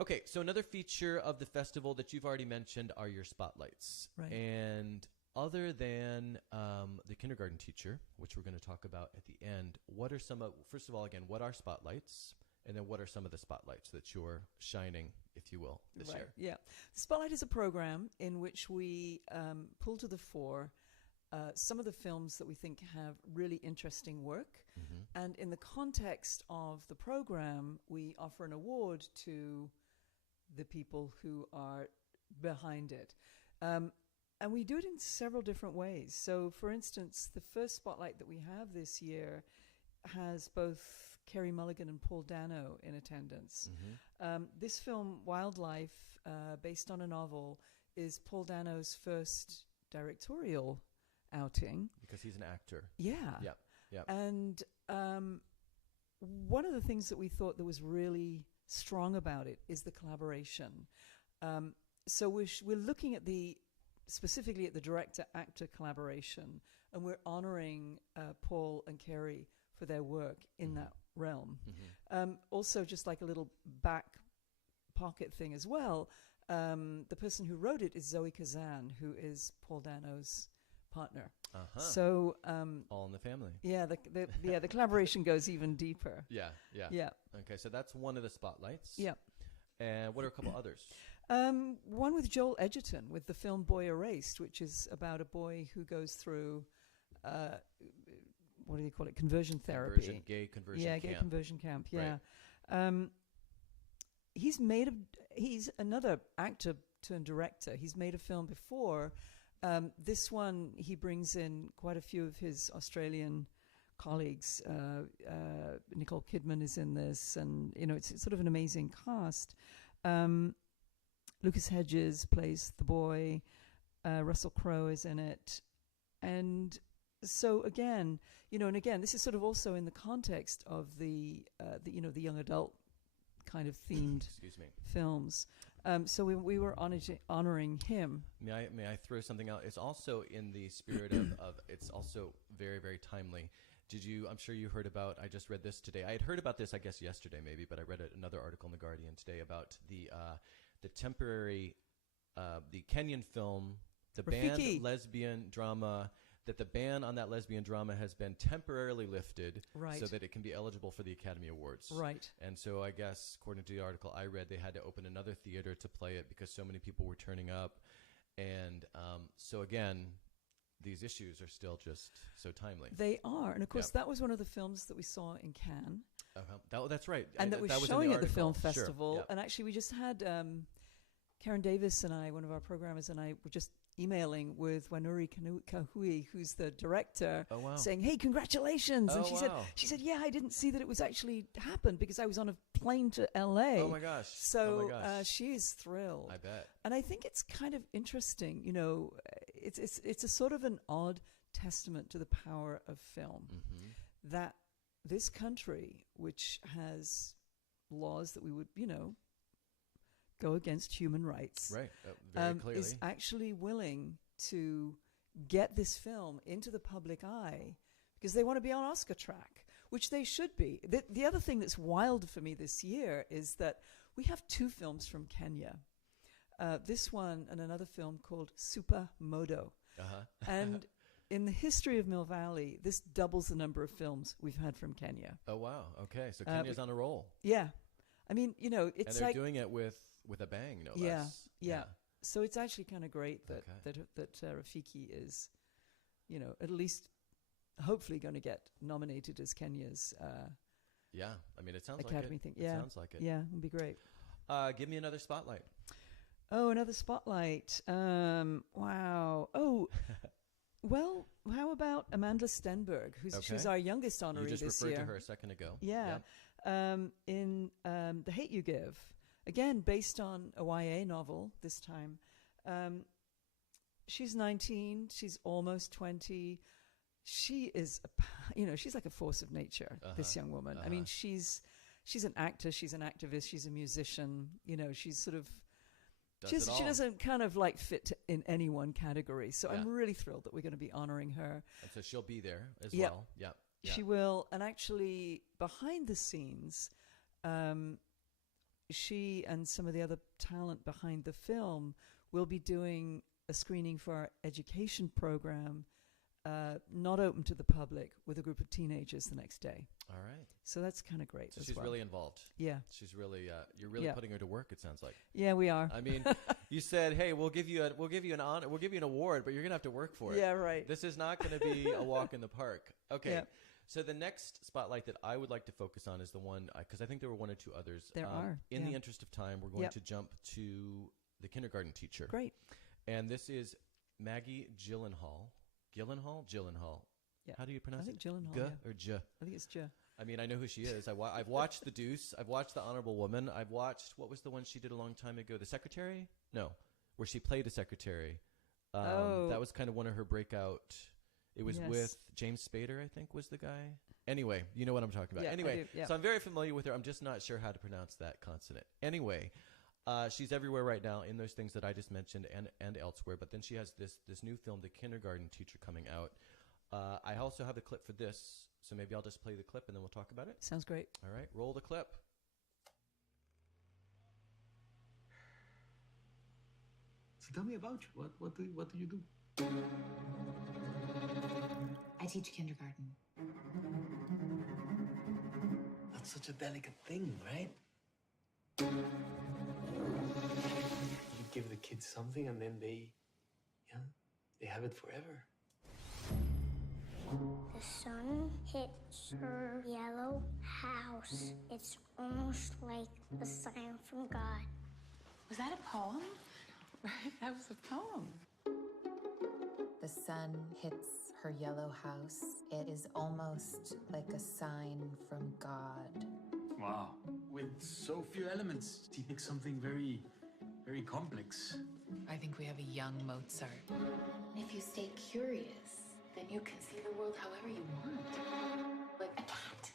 Okay, so another feature of the festival that you've already mentioned are your spotlights. Right. And other than the kindergarten teacher, which we're going to talk about at the end, what are some of, first of all, again, what are spotlights? And then what are some of the spotlights that you're shining, if you will, this year? Yeah. Spotlight is a program in which we pull to the fore some of the films that we think have really interesting work. Mm-hmm. And in the context of the program, we offer an award to the people who are behind it. And we do it in several different ways. So, for instance, the first spotlight that we have this year has both Carey Mulligan and Paul Dano in attendance. Mm-hmm. This film, Wildlife, based on a novel, is Paul Dano's first directorial outing. Because he's an actor. Yeah. Yep. And one of the things that we thought that was really strong about it is the collaboration. So we're looking at specifically at the director-actor collaboration, and we're honoring Paul and Carey for their work in that realm. Mm-hmm. Also, just like a little back pocket thing as well, the person who wrote it is Zoe Kazan, who is Paul Dano's partner. Uh-huh. So all in the family. Yeah, the collaboration goes even deeper. Yeah. Okay, so that's one of the spotlights. Yeah. And what are a couple others? One with Joel Edgerton with the film Boy Erased, which is about a boy who goes through what do you call it? Conversion therapy. Gay conversion camp. Yeah, gay conversion camp. Yeah. Right. He's another actor turned director. He's made a film before. This one, he brings in quite a few of his Australian colleagues. Nicole Kidman is in this, and it's sort of an amazing cast. Lucas Hedges plays the boy. Russell Crowe is in it, and so again, and again, this is sort of also in the context of the young adult kind of themed films. So we were honoring him. May I throw something out? It's also in the spirit of it's also very, very timely. I'm sure you heard about, I just read this today. I had heard about this, I guess, yesterday maybe, but I read another article in The Guardian today about the temporary, the Kenyan film, the Rafiki. banned lesbian drama, that the ban on that lesbian drama has been temporarily lifted so that it can be eligible for the Academy Awards. Right. And so I guess, according to the article I read, they had to open another theater to play it because so many people were turning up. And so again, these issues are still just so timely. They are. And of course, that was one of the films that we saw in Cannes. That's right. And that was was showing at the article. film festival. Sure. And actually, we just had Karen Davis and I, one of our programmers, and I were just emailing with Wanuri Kahui, who's the director, saying, "Hey, congratulations!" And she said, "Yeah, I didn't see that it was actually happened because I was on a plane to LA." Oh my gosh! So she is thrilled. I bet. And I think it's kind of interesting. It's a sort of an odd testament to the power of film that this country, which has laws that we would, go against human rights, right? Very clearly, is actually willing to get this film into the public eye because they want to be on Oscar track, which they should be. The other thing that's wild for me this year is that we have 2 films from Kenya. This one and another film called Supermodo. And in the history of Mill Valley, this doubles the number of films we've had from Kenya. Oh, wow. Okay. So Kenya's on a roll. Yeah. I mean, it's and they're doing it with a bang, no less. Yeah. So it's actually kind of great that Rafiki is, at least hopefully going to get nominated as Kenya's yeah. I mean, it sounds Academy like it. thing. It sounds like it. Yeah, it'd be great. Give me another spotlight. Oh, another spotlight. Wow. Oh, well, how about Amanda Stenberg, she's our youngest honoree this year. You just referred to her a second ago. Yeah. In The Hate You Give, again, based on a YA novel this time. She's 19. She's almost 20. She is, she's like a force of nature, this young woman. I mean, she's an actor. She's an activist. She's a musician. She's sort of... She doesn't kind of like fit in any one category. So I'm really thrilled that we're going to be honoring her. And so she'll be there as well. Yeah. She will. And actually, behind the scenes, she and some of the other talent behind the film will be doing a screening for our education program, not open to the public, with a group of teenagers the next day. All right. So that's kind of great. So she's really involved. Yeah. She's really, you're really putting her to work, it sounds like. Yeah, we are. I mean, you said, hey, we'll give you an honor, we'll give you an award, but you're going to have to work for it. Yeah, right. This is not going to be a walk in the park. Okay. Yeah. So the next spotlight that I would like to focus on is the one, because I think there were 1 or 2 others. There are. In the interest of time, we're going to jump to the kindergarten teacher. Great. And this is Maggie Gyllenhaal. Gyllenhaal? Yeah. How do you pronounce it? I think Gyllenhaal. Or J? I think it's J. I mean, I know who she is. I've watched The Deuce. I've watched The Honorable Woman. I've watched, what was the one she did a long time ago? The Secretary? No, where she played a secretary. That was kind of one of her breakout. It was with James Spader, I think, was the guy. Anyway, you know what I'm talking about. Yeah, anyway, yeah. So I'm very familiar with her. I'm just not sure how to pronounce that consonant. Anyway, she's everywhere right now in those things that I just mentioned and elsewhere. But then she has this new film, The Kindergarten Teacher, coming out. I also have a clip for this, so maybe I'll just play the clip and then we'll talk about it. Sounds great. All right, roll the clip. So tell me about you. What do you do? I teach kindergarten. That's such a delicate thing, right? You give the kids something and then they have it forever. The sun hits her yellow house. It's almost like a sign from God. Was that a poem? That was a poem. The sun hits her yellow house. It is almost like a sign from God. Wow. With so few elements, he makes something very, very complex. I think we have a young Mozart. If you stay curious, then you can see the world however you want. Like a cat.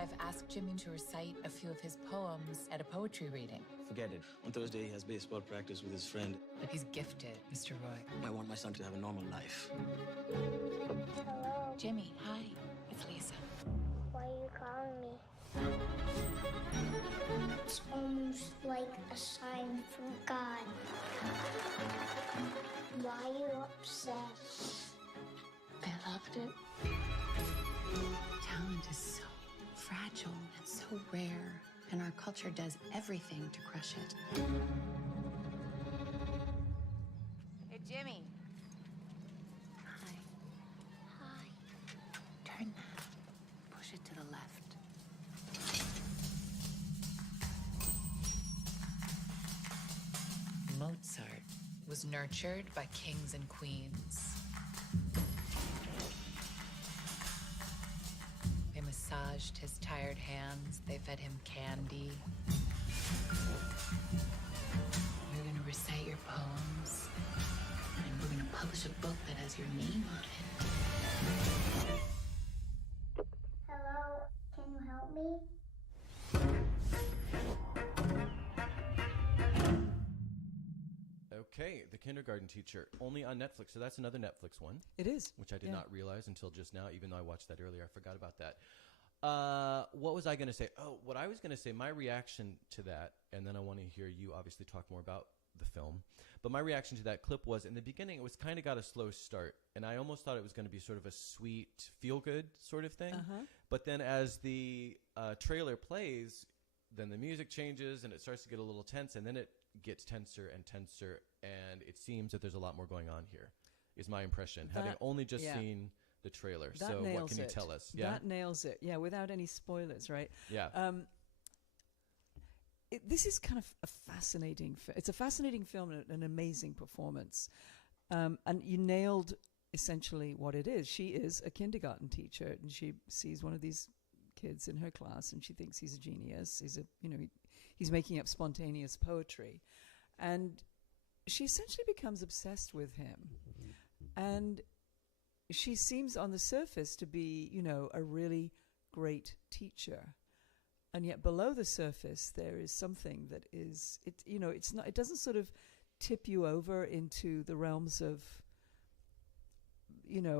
I've asked Jimmy to recite a few of his poems at a poetry reading. Forget it. On Thursday, he has baseball practice with his friend. But he's gifted, Mr. Roy. I want my son to have a normal life. Hello. Jimmy, hi. It's Lisa. Why are you calling me? It's almost like a sign from God. Why are you upset? I loved it. Talent is so fragile and so rare, and our culture does everything to crush it. Hey, Jimmy. Hi. Hi. Turn that. Push it to the left. Mozart was nurtured by kings and queens. They massaged his tired hands. They fed him candy. You're gonna recite your poems, And we're gonna publish a book that has your name on it. Hello. Can you help me? Okay, The Kindergarten Teacher, only on Netflix. So that's another Netflix one. It is. Which I did not realize until just now, even though I watched that earlier. I forgot about that. What was I going to say? Oh, what I was going to say, my reaction to that, and then I want to hear you obviously talk more about the film. But my reaction to that clip was, in the beginning, it was kind of got a slow start. And I almost thought it was going to be sort of a sweet, feel-good sort of thing. But then as the trailer plays, then the music changes and it starts to get a little tense. And then it gets tenser and tenser. And it seems that there's a lot more going on here, is my impression, having only just seen the trailer. That so nails what can you tell us? Yeah? That nails it. Yeah, without any spoilers, right? Yeah. This is kind of a fascinating it's a fascinating film and an amazing performance. And you nailed essentially what it is. She is a kindergarten teacher, and she sees one of these kids in her class, and she thinks he's a genius. He's making up spontaneous poetry. And she essentially becomes obsessed with him. And she seems on the surface to be, a really great teacher. And yet below the surface, there is something that is, it doesn't sort of tip you over into the realms of,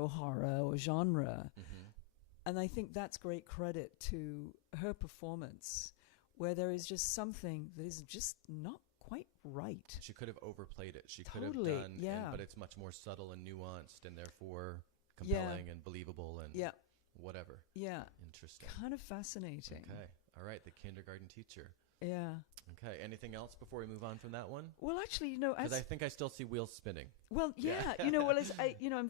horror or genre. And I think that's great credit to her performance, where there is just something that is just not quite right. She could have overplayed it. She Totally, could have done, yeah. but it's much more subtle and nuanced and therefore compelling and believable and whatever. Yeah. Interesting. Kind of fascinating. Okay. All right. The Kindergarten Teacher. Yeah. Okay. Anything else before we move on from that one? Well, actually, because I think I still see wheels spinning. Well, yeah. As I'm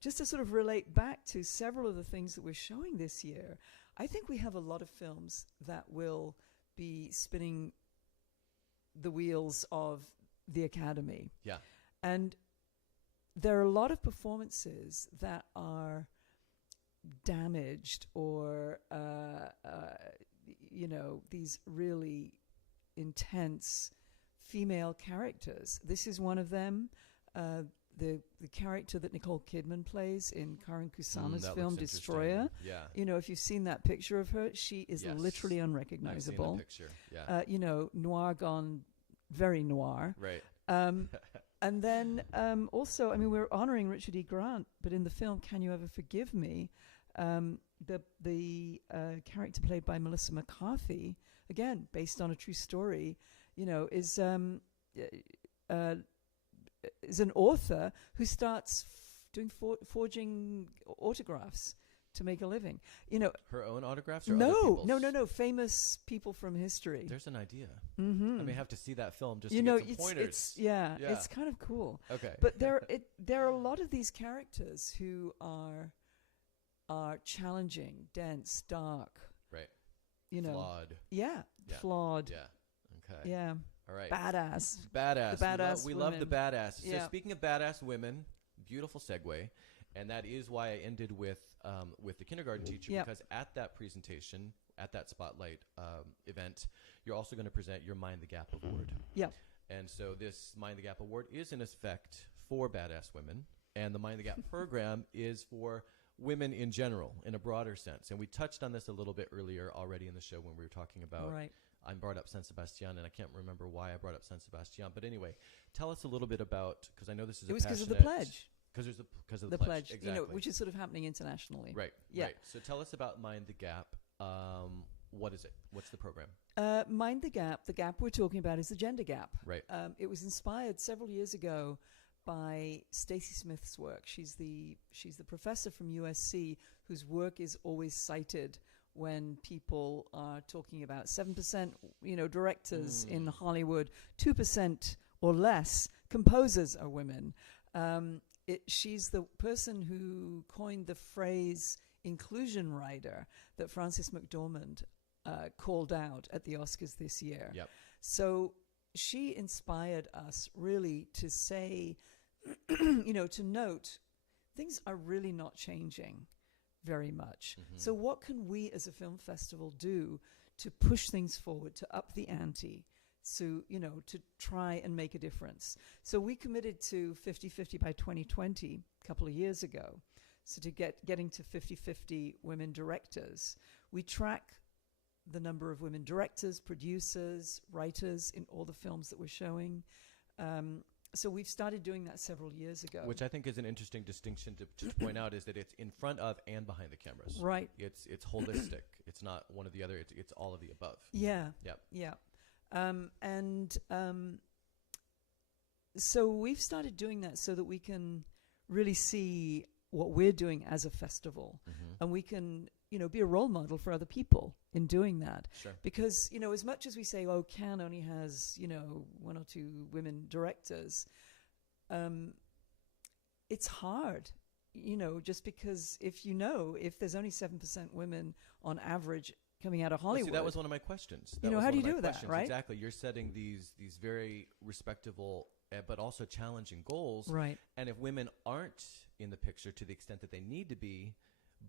just to sort of relate back to several of the things that we're showing this year. I think we have a lot of films that will be spinning the wheels of the Academy. Yeah. And there are a lot of performances that are damaged or, these really intense female characters. This is one of them. The character that Nicole Kidman plays in Karin Kusama's film Destroyer. Yeah. If you've seen that picture of her, she is literally unrecognizable. I've seen the picture. Yeah. Noir gone very noir. Right. And then also, we're honoring Richard E. Grant, but in the film Can You Ever Forgive Me, the character played by Melissa McCarthy, again based on a true story, is an author who starts doing forging autographs to make a living. Her own autographs or no, other people's? No, famous people from history. There's an idea. Mm-hmm. I may have to see that film just to get some pointers. It's kind of cool. Okay. But there are a lot of these characters who are challenging, dense, dark. Right. Flawed. Yeah. Flawed. Yeah. Okay. Yeah. All right. Badass. Badass. The badass we love the badasses. Yeah. So speaking of badass women, beautiful segue, and that is why I ended with the Kindergarten Teacher, because at that presentation, at that spotlight event, you're also going to present your Mind the Gap Award. Yeah. And so this Mind the Gap Award is in effect for badass women. And the Mind the Gap program is for women in general, in a broader sense. And we touched on this a little bit earlier already in the show when we were talking about, I brought up San Sebastian, and I can't remember why I brought up San Sebastian. But anyway, tell us a little bit about, because I know this is it was because of the pledge. Because of the pledge, exactly. Which is sort of happening internationally. Right, right. So tell us about Mind the Gap. What is it? What's the program? Mind the Gap. The gap we're talking about is the gender gap. Right. It was inspired several years ago by Stacey Smith's work. She's the professor from USC whose work is always cited when people are talking about 7%, directors in Hollywood, 2% or less composers are women. She's the person who coined the phrase inclusion rider that Frances McDormand called out at the Oscars this year. Yep. So she inspired us really to say, to note things are really not changing very much. So what can we as a film festival do to push things forward, to up the ante, to try and make a difference? So we committed to 50-50 by 2020 a couple of years ago. So to getting to 50-50 women directors, we track the number of women directors, producers, writers in all the films that we're showing. So we've started doing that several years ago. Which I think is an interesting distinction to point out, is that it's in front of and behind the cameras. Right. It's holistic. It's not one or the other. It's all of the above. Yeah. Yep. Yeah. So we've started doing that so that we can really see what we're doing as a festival, and we can, be a role model for other people in doing that. Sure. Because, as much as we say, Cannes only has, 1 or 2 women directors, it's hard, just because if there's only 7% women on average coming out of Hollywood. See, that was one of my questions. How do you do that, right? Exactly. You're setting these very respectable but also challenging goals. Right. And if women aren't in the picture to the extent that they need to be,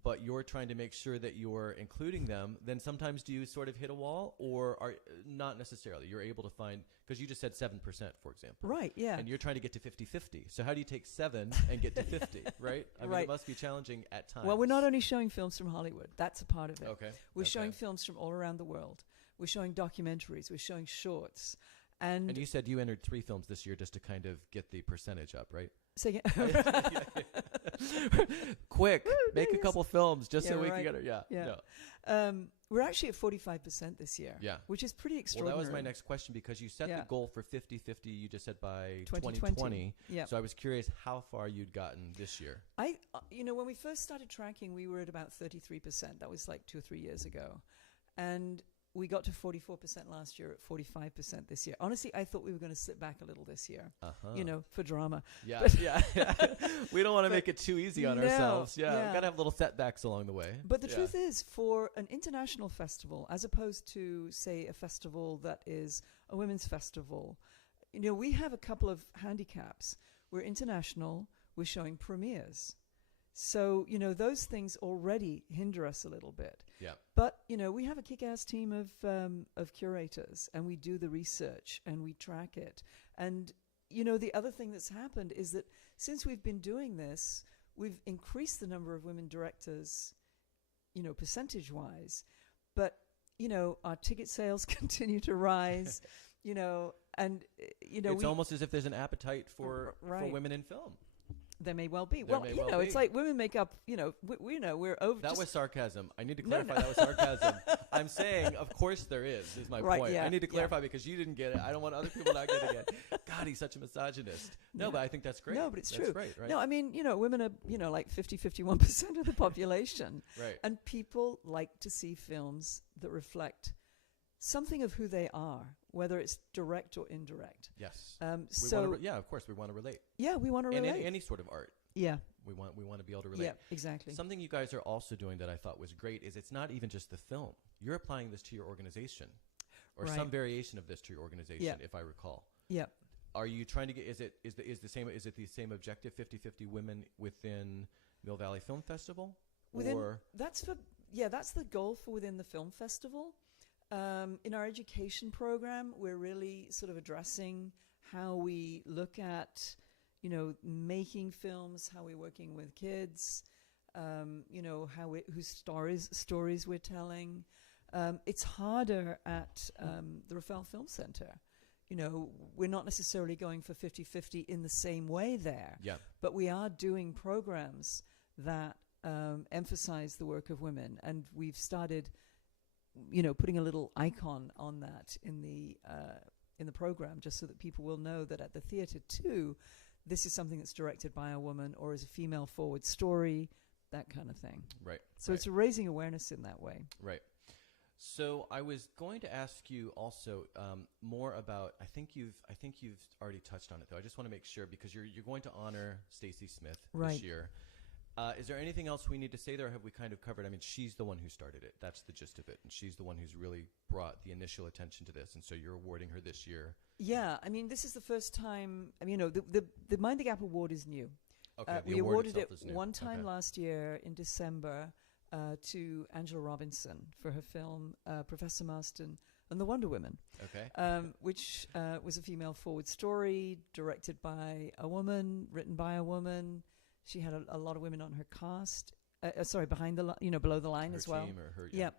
but you're trying to make sure that you're including them, then sometimes do you sort of hit a wall, or are not necessarily? You're able to find, because you just said 7%, for example. Right, yeah. And you're trying to get to 50-50. So how do you take 7 and get to 50, right? I mean, it must be challenging at times. Well, we're not only showing films from Hollywood. That's a part of it. Okay. We're showing films from all around the world. We're showing documentaries. We're showing shorts. And you said you entered 3 films this year just to kind of get the percentage up, right? Say again. Quick, make a couple films just so we can get it. Yeah. No. We're actually at 45% this year. Yeah. Which is pretty extraordinary. Well, that was my next question, because you set the goal for 50-50, you just said by 2020. Yeah. So I was curious how far you'd gotten this year. When we first started tracking, we were at about 33%. That was like 2 or 3 years ago. And we got to 44% last year, at 45% this year. Honestly, I thought we were going to slip back a little this year, for drama. Yeah, yeah. We don't want to make it too easy on ourselves. Yeah, we've got to have little setbacks along the way. But the truth is, for an international festival, as opposed to, say, a festival that is a women's festival, we have a couple of handicaps. We're international. We're showing premieres. So, those things already hinder us a little bit. Yeah. But, we have a kick-ass team of curators, and we do the research and we track it. And, the other thing that's happened is that since we've been doing this, we've increased the number of women directors, percentage-wise. But, our ticket sales continue to rise, and, It's almost as if there's an appetite for women in film. There may well be. It's like women make up, we're over. That was sarcasm. I need to clarify that was sarcasm. I'm saying, of course there is my point. Yeah, I need to clarify because you didn't get it. I don't want other people not getting it. God, he's such a misogynist. No, but I think that's great. No, but it's that's true. Right? No, I mean, women are, like 50-51% of the population. Right. And people like to see films that reflect something of who they are, whether it's direct or indirect. Yes. Of course, we want to relate. Yeah, we want to relate. In any sort of art. Yeah. We want to be able to relate. Yeah, exactly. Something you guys are also doing that I thought was great is it's not even just the film. You're applying this to your organization, or some variation of this to your organization, if I recall. Yeah. Are you trying to get? Is it the same objective? 50-50 women within Mill Valley Film Festival? That's the goal for within the film festival. In our education program, we're really sort of addressing how we look at, making films, how we're working with kids, whose stories we're telling. It's harder at the Rafael Film Center. We're not necessarily going for 50-50 in the same way there. Yeah. But we are doing programs that emphasize the work of women. And we've started, putting a little icon on that in the program, just so that people will know that at the theater too, this is something that's directed by a woman or is a female-forward story, that kind of thing. Right. So it's raising awareness in that way. Right. So I was going to ask you also more about. I think you've already touched on it, though. I just want to make sure, because you're going to honor Stacey Smith this year. Is there anything else we need to say there, or have we kind of covered? I mean, she's the one who started it. That's the gist of it, and she's the one who's really brought the initial attention to this. And so you're awarding her this year. Yeah, I mean, this is the first time. I mean, the Mind the Gap Award is new. Okay, we awarded it one time last year in December. To Angela Robinson for her film Professor Marston and the Wonder Women, which was a female-forward story directed by a woman, written by a woman. She had a lot of women on her cast. Behind the below the line her as well. Team or her, yep.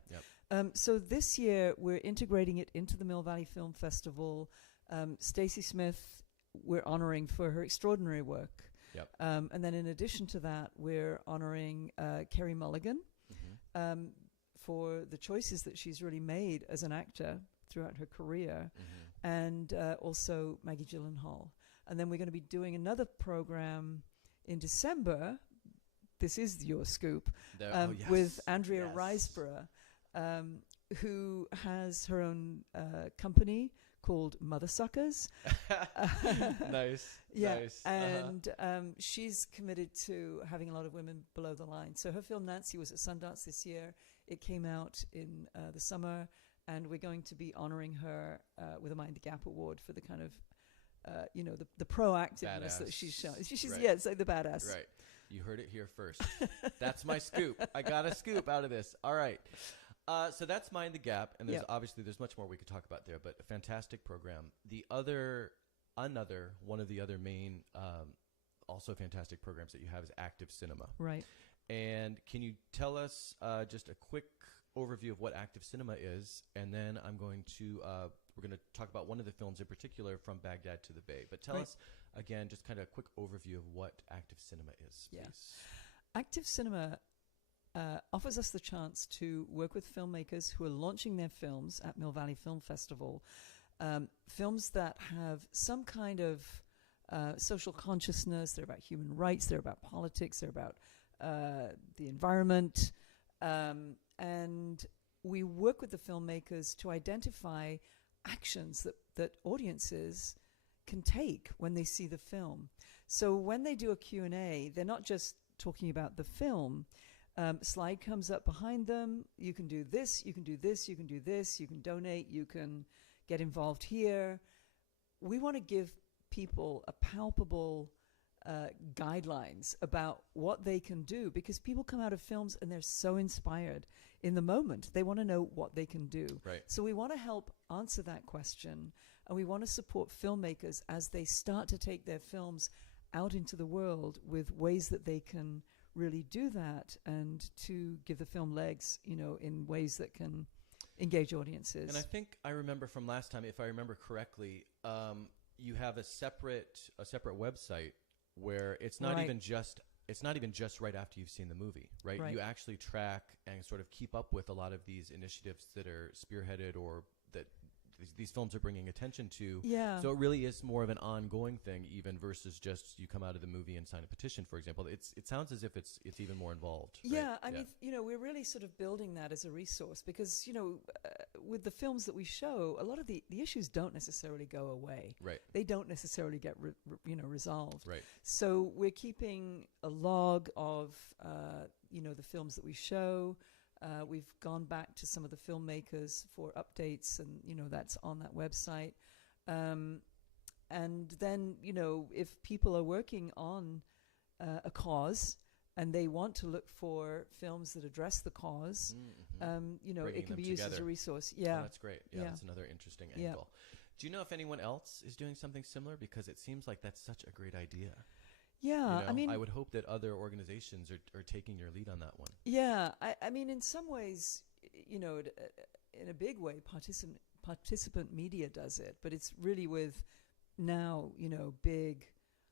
So this year we're integrating it into the Mill Valley Film Festival. Stacey Smith we're honoring for her extraordinary work. Yep. And then in addition to that, we're honoring Carey Mulligan. For the choices that she's really made as an actor throughout her career, and also Maggie Gyllenhaal. And then we're going to be doing another program in December. This is your scoop, with Andrea Riseborough, who has her own company called Mother Suckers. Nice. Yeah. Nice. And she's committed to having a lot of women below the line. So her film Nancy was at Sundance this year. It came out in the summer, and we're going to be honoring her with a Mind the Gap Award for the kind of, the proactiveness that she's shown. She's it's like the badass. Right. You heard it here first. That's my scoop. I got a scoop out of this. All right. So that's Mind the Gap, and there's obviously there's much more we could talk about there, but a fantastic program. One of the other main, also fantastic programs that you have is Active Cinema. Right. And can you tell us just a quick overview of what Active Cinema is, and then we're going to talk about one of the films in particular, From Baghdad to the Bay. But tell us again, just kind of a quick overview of what Active Cinema is, please. Active Cinema offers us the chance to work with filmmakers who are launching their films at Mill Valley Film Festival, films that have some kind of social consciousness. They're about human rights, they're about politics, they're about the environment, and we work with the filmmakers to identify actions that audiences can take when they see the film. So when they do a Q&A, they're not just talking about the film. Slide comes up behind them. You can do this, you can do this, you can do this, you can donate, you can get involved here. We want to give people a palpable guidelines about what they can do, because people come out of films and they're so inspired in the moment. They want to know what they can do. Right. So we want to help answer that question, and we want to support filmmakers as they start to take their films out into the world with ways that they can really do that, and to give the film legs, in ways that can engage audiences. And I think I remember from last time, if I remember correctly, you have a separate website where it's not even just right after you've seen the movie, right? You actually track and sort of keep up with a lot of these initiatives that are spearheaded or that these films are bringing attention to. Yeah. So it really is more of an ongoing thing, even versus just you come out of the movie and sign a petition, for example. It sounds as if it's even more involved. Yeah, right? I mean, we're really sort of building that as a resource, because with the films that we show, a lot of the issues don't necessarily go away. Right. They don't necessarily get resolved. Right. So we're keeping a log of the films that we show. We've gone back to some of the filmmakers for updates, and that's on that website. And then if people are working on a cause and they want to look for films that address the cause, Bringing it can be used together as a resource. Yeah, that's great. Yeah, that's another interesting angle. Do you know if anyone else is doing something similar? Because it seems like that's such a great idea. Yeah, I mean, I would hope that other organizations are taking your lead on that one. Yeah, I mean, in some ways, in a big way, participant media does it, but it's really with now, big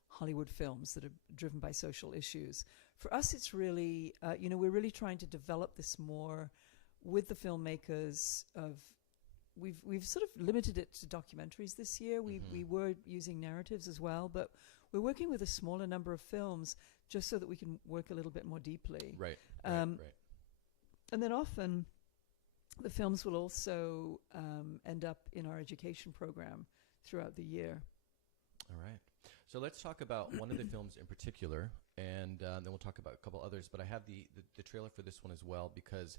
Hollywood films that are driven by social issues. For us, it's really, we're really trying to develop this more with the filmmakers we've sort of limited it to documentaries this year. We were using narratives as well, but we're working with a smaller number of films just so that we can work a little bit more deeply. Right. And then often the films will also end up in our education program throughout the year. All right. So let's talk about one of the films in particular, and then we'll talk about a couple others. But I have the trailer for this one as well because,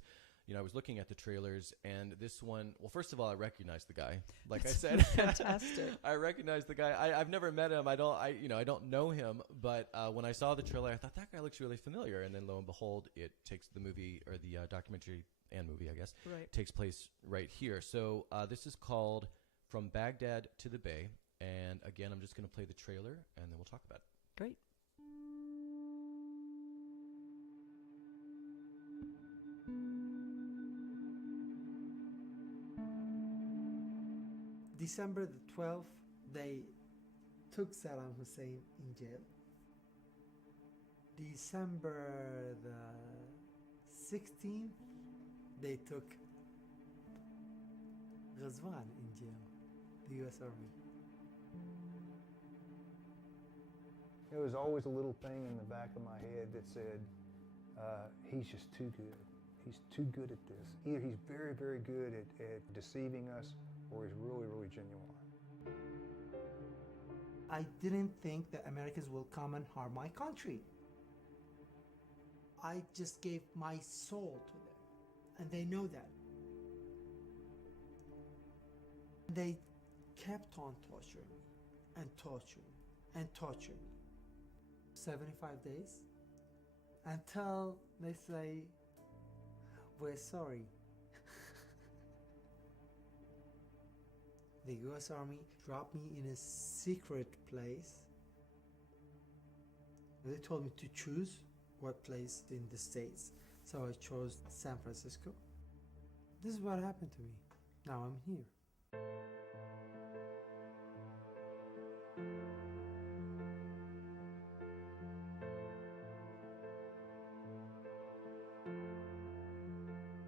I was looking at the trailers, and this one, well, first of all, I recognize the guy. Like I said, fantastic. I recognize the guy. I've never met him. I don't know him. But when I saw the trailer, I thought that guy looks really familiar. And then lo and behold, it takes the movie or the documentary and movie, I guess, takes place right here. So this is called From Baghdad to the Bay. And again, I'm just going to play the trailer, and then we'll talk about it. Great. December the 12th, they took Saddam Hussein in jail. December the 16th, they took Ghazwan in jail, the U.S. Army. There was always a little thing in the back of my head that said, he's just too good. He's too good at this. Either he's very, very good at deceiving us, or he's really, really genuine. I didn't think that Americans will come and harm my country. I just gave my soul to them, and they know that. They kept on torturing me, and torturing, and torturing me. 75 days, until they say, we're sorry. The U.S. Army dropped me in a secret place. They told me to choose what place in the States. So I chose San Francisco. This is what happened to me. Now I'm here.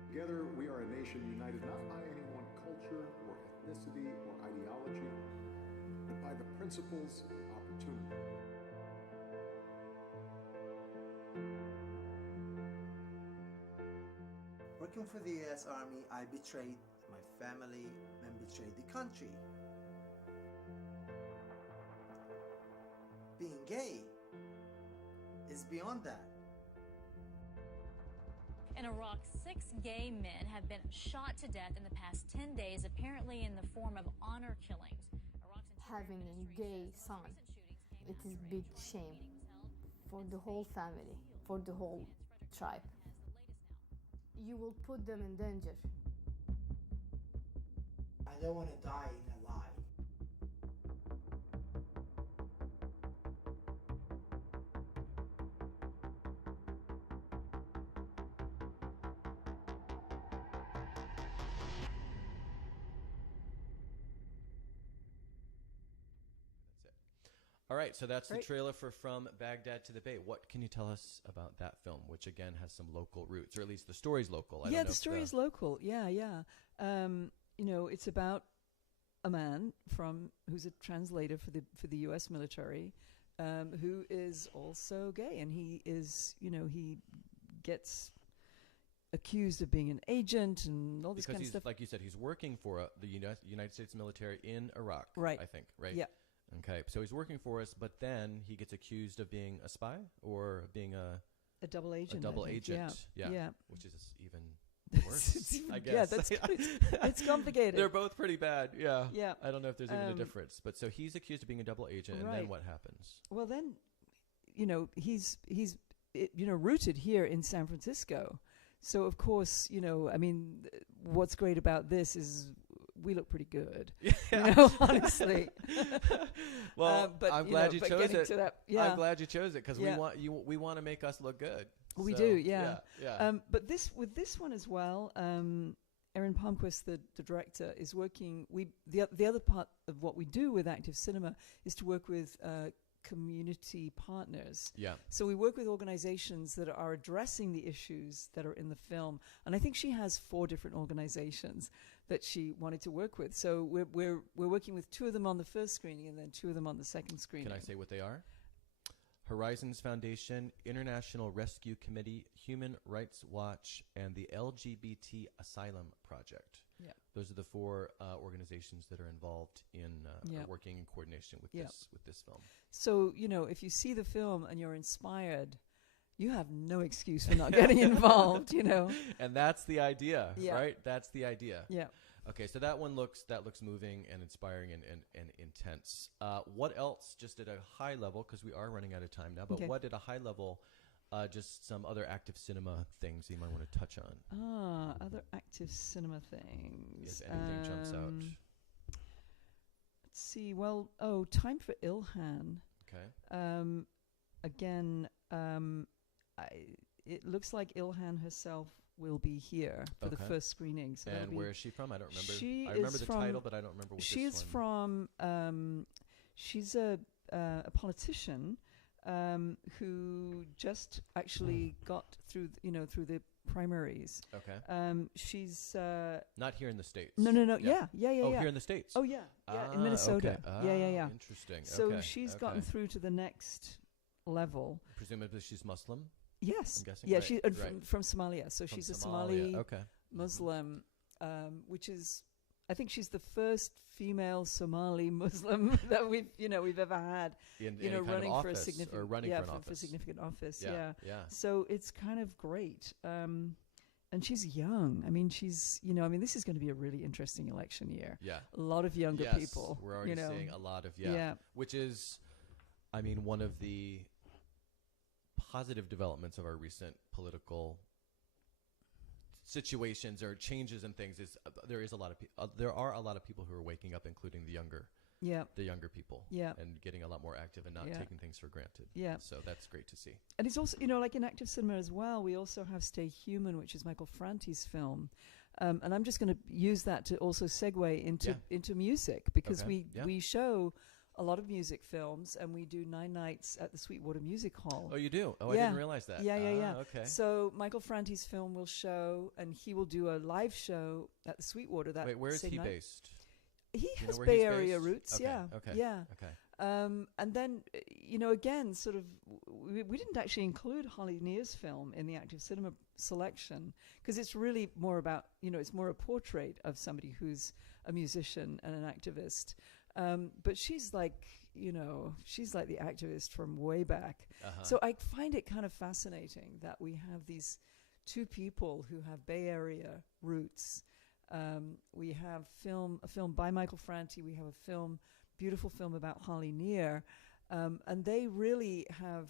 Together, we are a nation united not by any one culture or ethnicity or ideology, but by the principles of opportunity. Working for the U.S. Army, I betrayed my family and betrayed the country. Being gay is beyond that. In Iraq, 6 gay men have been shot to death in the past 10 days, apparently in the form of honor killings. Having a gay son, it is a big shame for the whole family, for the whole tribe. You will put them in danger. I don't want to die in a lie. All right, so that's the trailer for From Baghdad to the Bay. What can you tell us about that film, which again has some local roots, or at least the story's local? Yeah, the story is local. Yeah. It's about a man who's a translator for the U.S. military, who is also gay, and he is, he gets accused of being an agent and all this kind of stuff. Like you said, he's working for the United States military in Iraq. Right. I think. Right. Yeah. Okay, so he's working for us, but then he gets accused of being a spy or being a double agent. A double agent, yeah. Which is even worse, I guess. It's complicated. They're both pretty bad, yeah. Yeah. I don't know if there's even a difference, but so he's accused of being a double agent, and then what happens? Well, then, he's rooted here in San Francisco, so of course, what's great about this is we look pretty good. Yeah. Honestly. Well, but, I'm glad you chose it. I'm glad you chose it because we want to make us look good. We So, do, yeah. Yeah. But with this one as well, Erin Palmquist, the director, is working. The other part of what we do with Active Cinema is to work with community partners. Yeah. So we work with organizations that are addressing the issues that are in the film, and I think she has 4 different organizations that she wanted to work with. So we're working with 2 of them on the first screening and then 2 of them on the second screening. Can I say what they are? Horizons Foundation, International Rescue Committee, Human Rights Watch, and the LGBT Asylum Project. Yeah. Those are the 4 organizations that are involved in working in coordination with this film. So, if you see the film and you're inspired, you have no excuse for not getting involved, And that's the idea, Yeah. right? That's the idea. Yeah. Okay, so that looks moving and inspiring and intense. What else, just at a high level, because we are running out of time now, but what at a high level, just some other active cinema things you might want to touch on? Other active cinema things. If anything jumps out. Let's see. Well, Time for Ilhan. Okay. Again, it looks like Ilhan herself will be here for the first screening. So and where is she from? I don't remember. She I remember is the from, title, but I don't remember what she this is one. from. She's a politician who just actually got through the primaries. Okay. She's not here in the States. No. Yeah. Oh, here in the States. Oh, yeah. In Minnesota. Okay. Yeah. Interesting. So she's gotten through to the next level. Presumably she's Muslim. Yes. I'm guessing. Yeah. Right. She's right. from Somalia. So she's a Somali Muslim, which is, I think she's the first female Somali Muslim that we've ever had. Running for a significant for significant office. Yeah. So it's kind of great. And she's young. I mean, this is going to be a really interesting election year. Yeah. A lot of younger people. We're already seeing a lot of, which is, one of the positive developments of our recent political situations or changes and things is there are a lot of people who are waking up, including the younger people, and getting a lot more active and not taking things for granted. Yeah. So that's great to see. And it's also, like in active cinema as well, we also have Stay Human, which is Michael Franti's film. And I'm just going to use that to also segue into music, because we show a lot of music films, and we do 9 nights at the Sweetwater Music Hall. Oh, you do? Oh, I didn't realize that. Yeah. Okay. So Michael Franti's film will show, and he will do a live show at the Sweetwater that. Wait, where is he night. Based? He has Bay Area roots. Okay. Yeah. Okay. Yeah. Okay. And then, again, sort of, we didn't actually include Holly Near's film in the active cinema selection, because it's really more about, it's more a portrait of somebody who's a musician and an activist. But she's like the activist from way back. So I find it kind of fascinating that we have these 2 people who have Bay Area roots. We have a film by Michael Franti. We have a beautiful film about Holly Near. And they really have,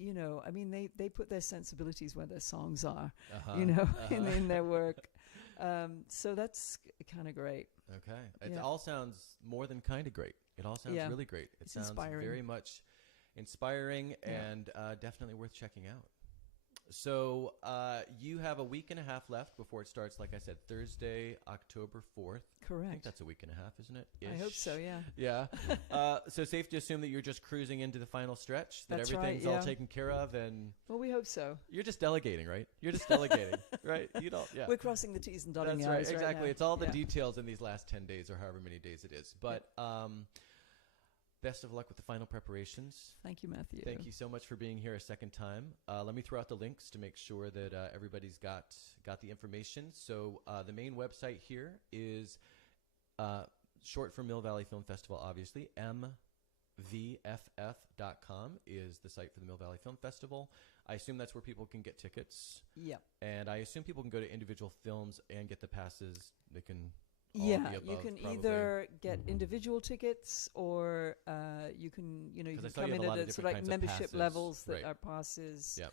they put their sensibilities where their songs are, in their work. So that's kind of great. Okay. It all sounds more than kind of great. It all sounds really great. It sounds inspiring. Very much inspiring and definitely worth checking out. So you have a week and a half left before it starts, like I said, Thursday, October 4th. Correct. I think that's a week and a half, isn't it? I hope so, yeah. Yeah. So safe to assume that you're just cruising into the final stretch, that everything's all taken care of, and... Well, we hope so. You're just delegating, right? You're just delegating, right? You don't, We're crossing the T's and dotting the I's. That's right, exactly. Right now. It's all the details in these last 10 days or however many days it is. But best of luck with the final preparations. Thank you, Matthew. Thank you so much for being here a second time. Let me throw out the links to make sure that everybody's got the information. So the main website here is short for Mill Valley Film Festival, obviously. MVFF.com is the site for the Mill Valley Film Festival. I assume that's where people can get tickets. Yeah. And I assume people can go to individual films and get the passes. They can... you can either get individual tickets, or you can you can come in at sort of like membership levels that are passes. Yeah.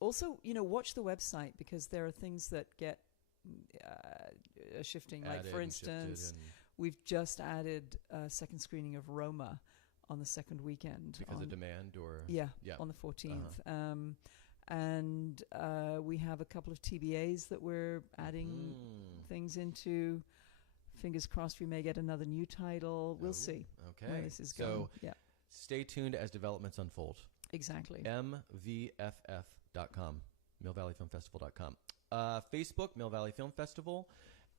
Also, watch the website, because there are things that get shifting. Added Like, for and shifted instance, and- we've just added a second screening of Roma on the second weekend. Because of demand, or Yeah, on the 14th. And we have a couple of TBAs that we're adding things into. Fingers crossed we may get another new title. We'll see where this is going. So stay tuned as developments unfold. Exactly. MVFF.com, MillValleyFilmFestival.com. Facebook, Mill Valley Film Festival.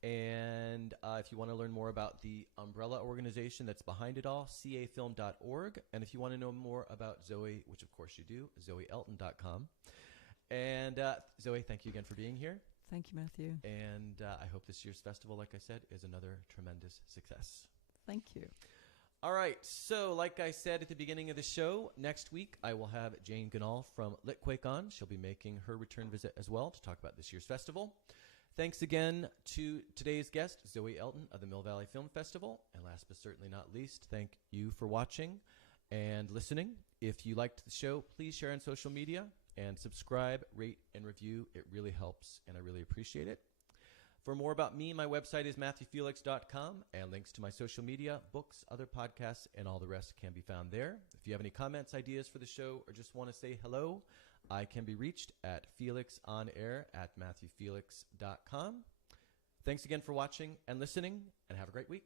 And if you want to learn more about the umbrella organization that's behind it all, cafilm.org. And if you want to know more about Zoë, which of course you do, ZoeElton.com. And Zoë, thank you again for being here. Thank you, Matthew. And I hope this year's festival, like I said, is another tremendous success. Thank you. All right. So like I said at the beginning of the show, next week I will have Jane Ganal from Litquake on. She'll be making her return visit as well to talk about this year's festival. Thanks again to today's guest, Zoë Elton of the Mill Valley Film Festival. And last but certainly not least, thank you for watching and listening. If you liked the show, please share on social media and subscribe, rate, and review. It really helps, and I really appreciate it. For more about me, my website is MatthewFelix.com, and links to my social media, books, other podcasts, and all the rest can be found there. If you have any comments, ideas for the show, or just want to say hello, I can be reached at FelixOnAir@MatthewFelix.com. Thanks again for watching and listening, and have a great week.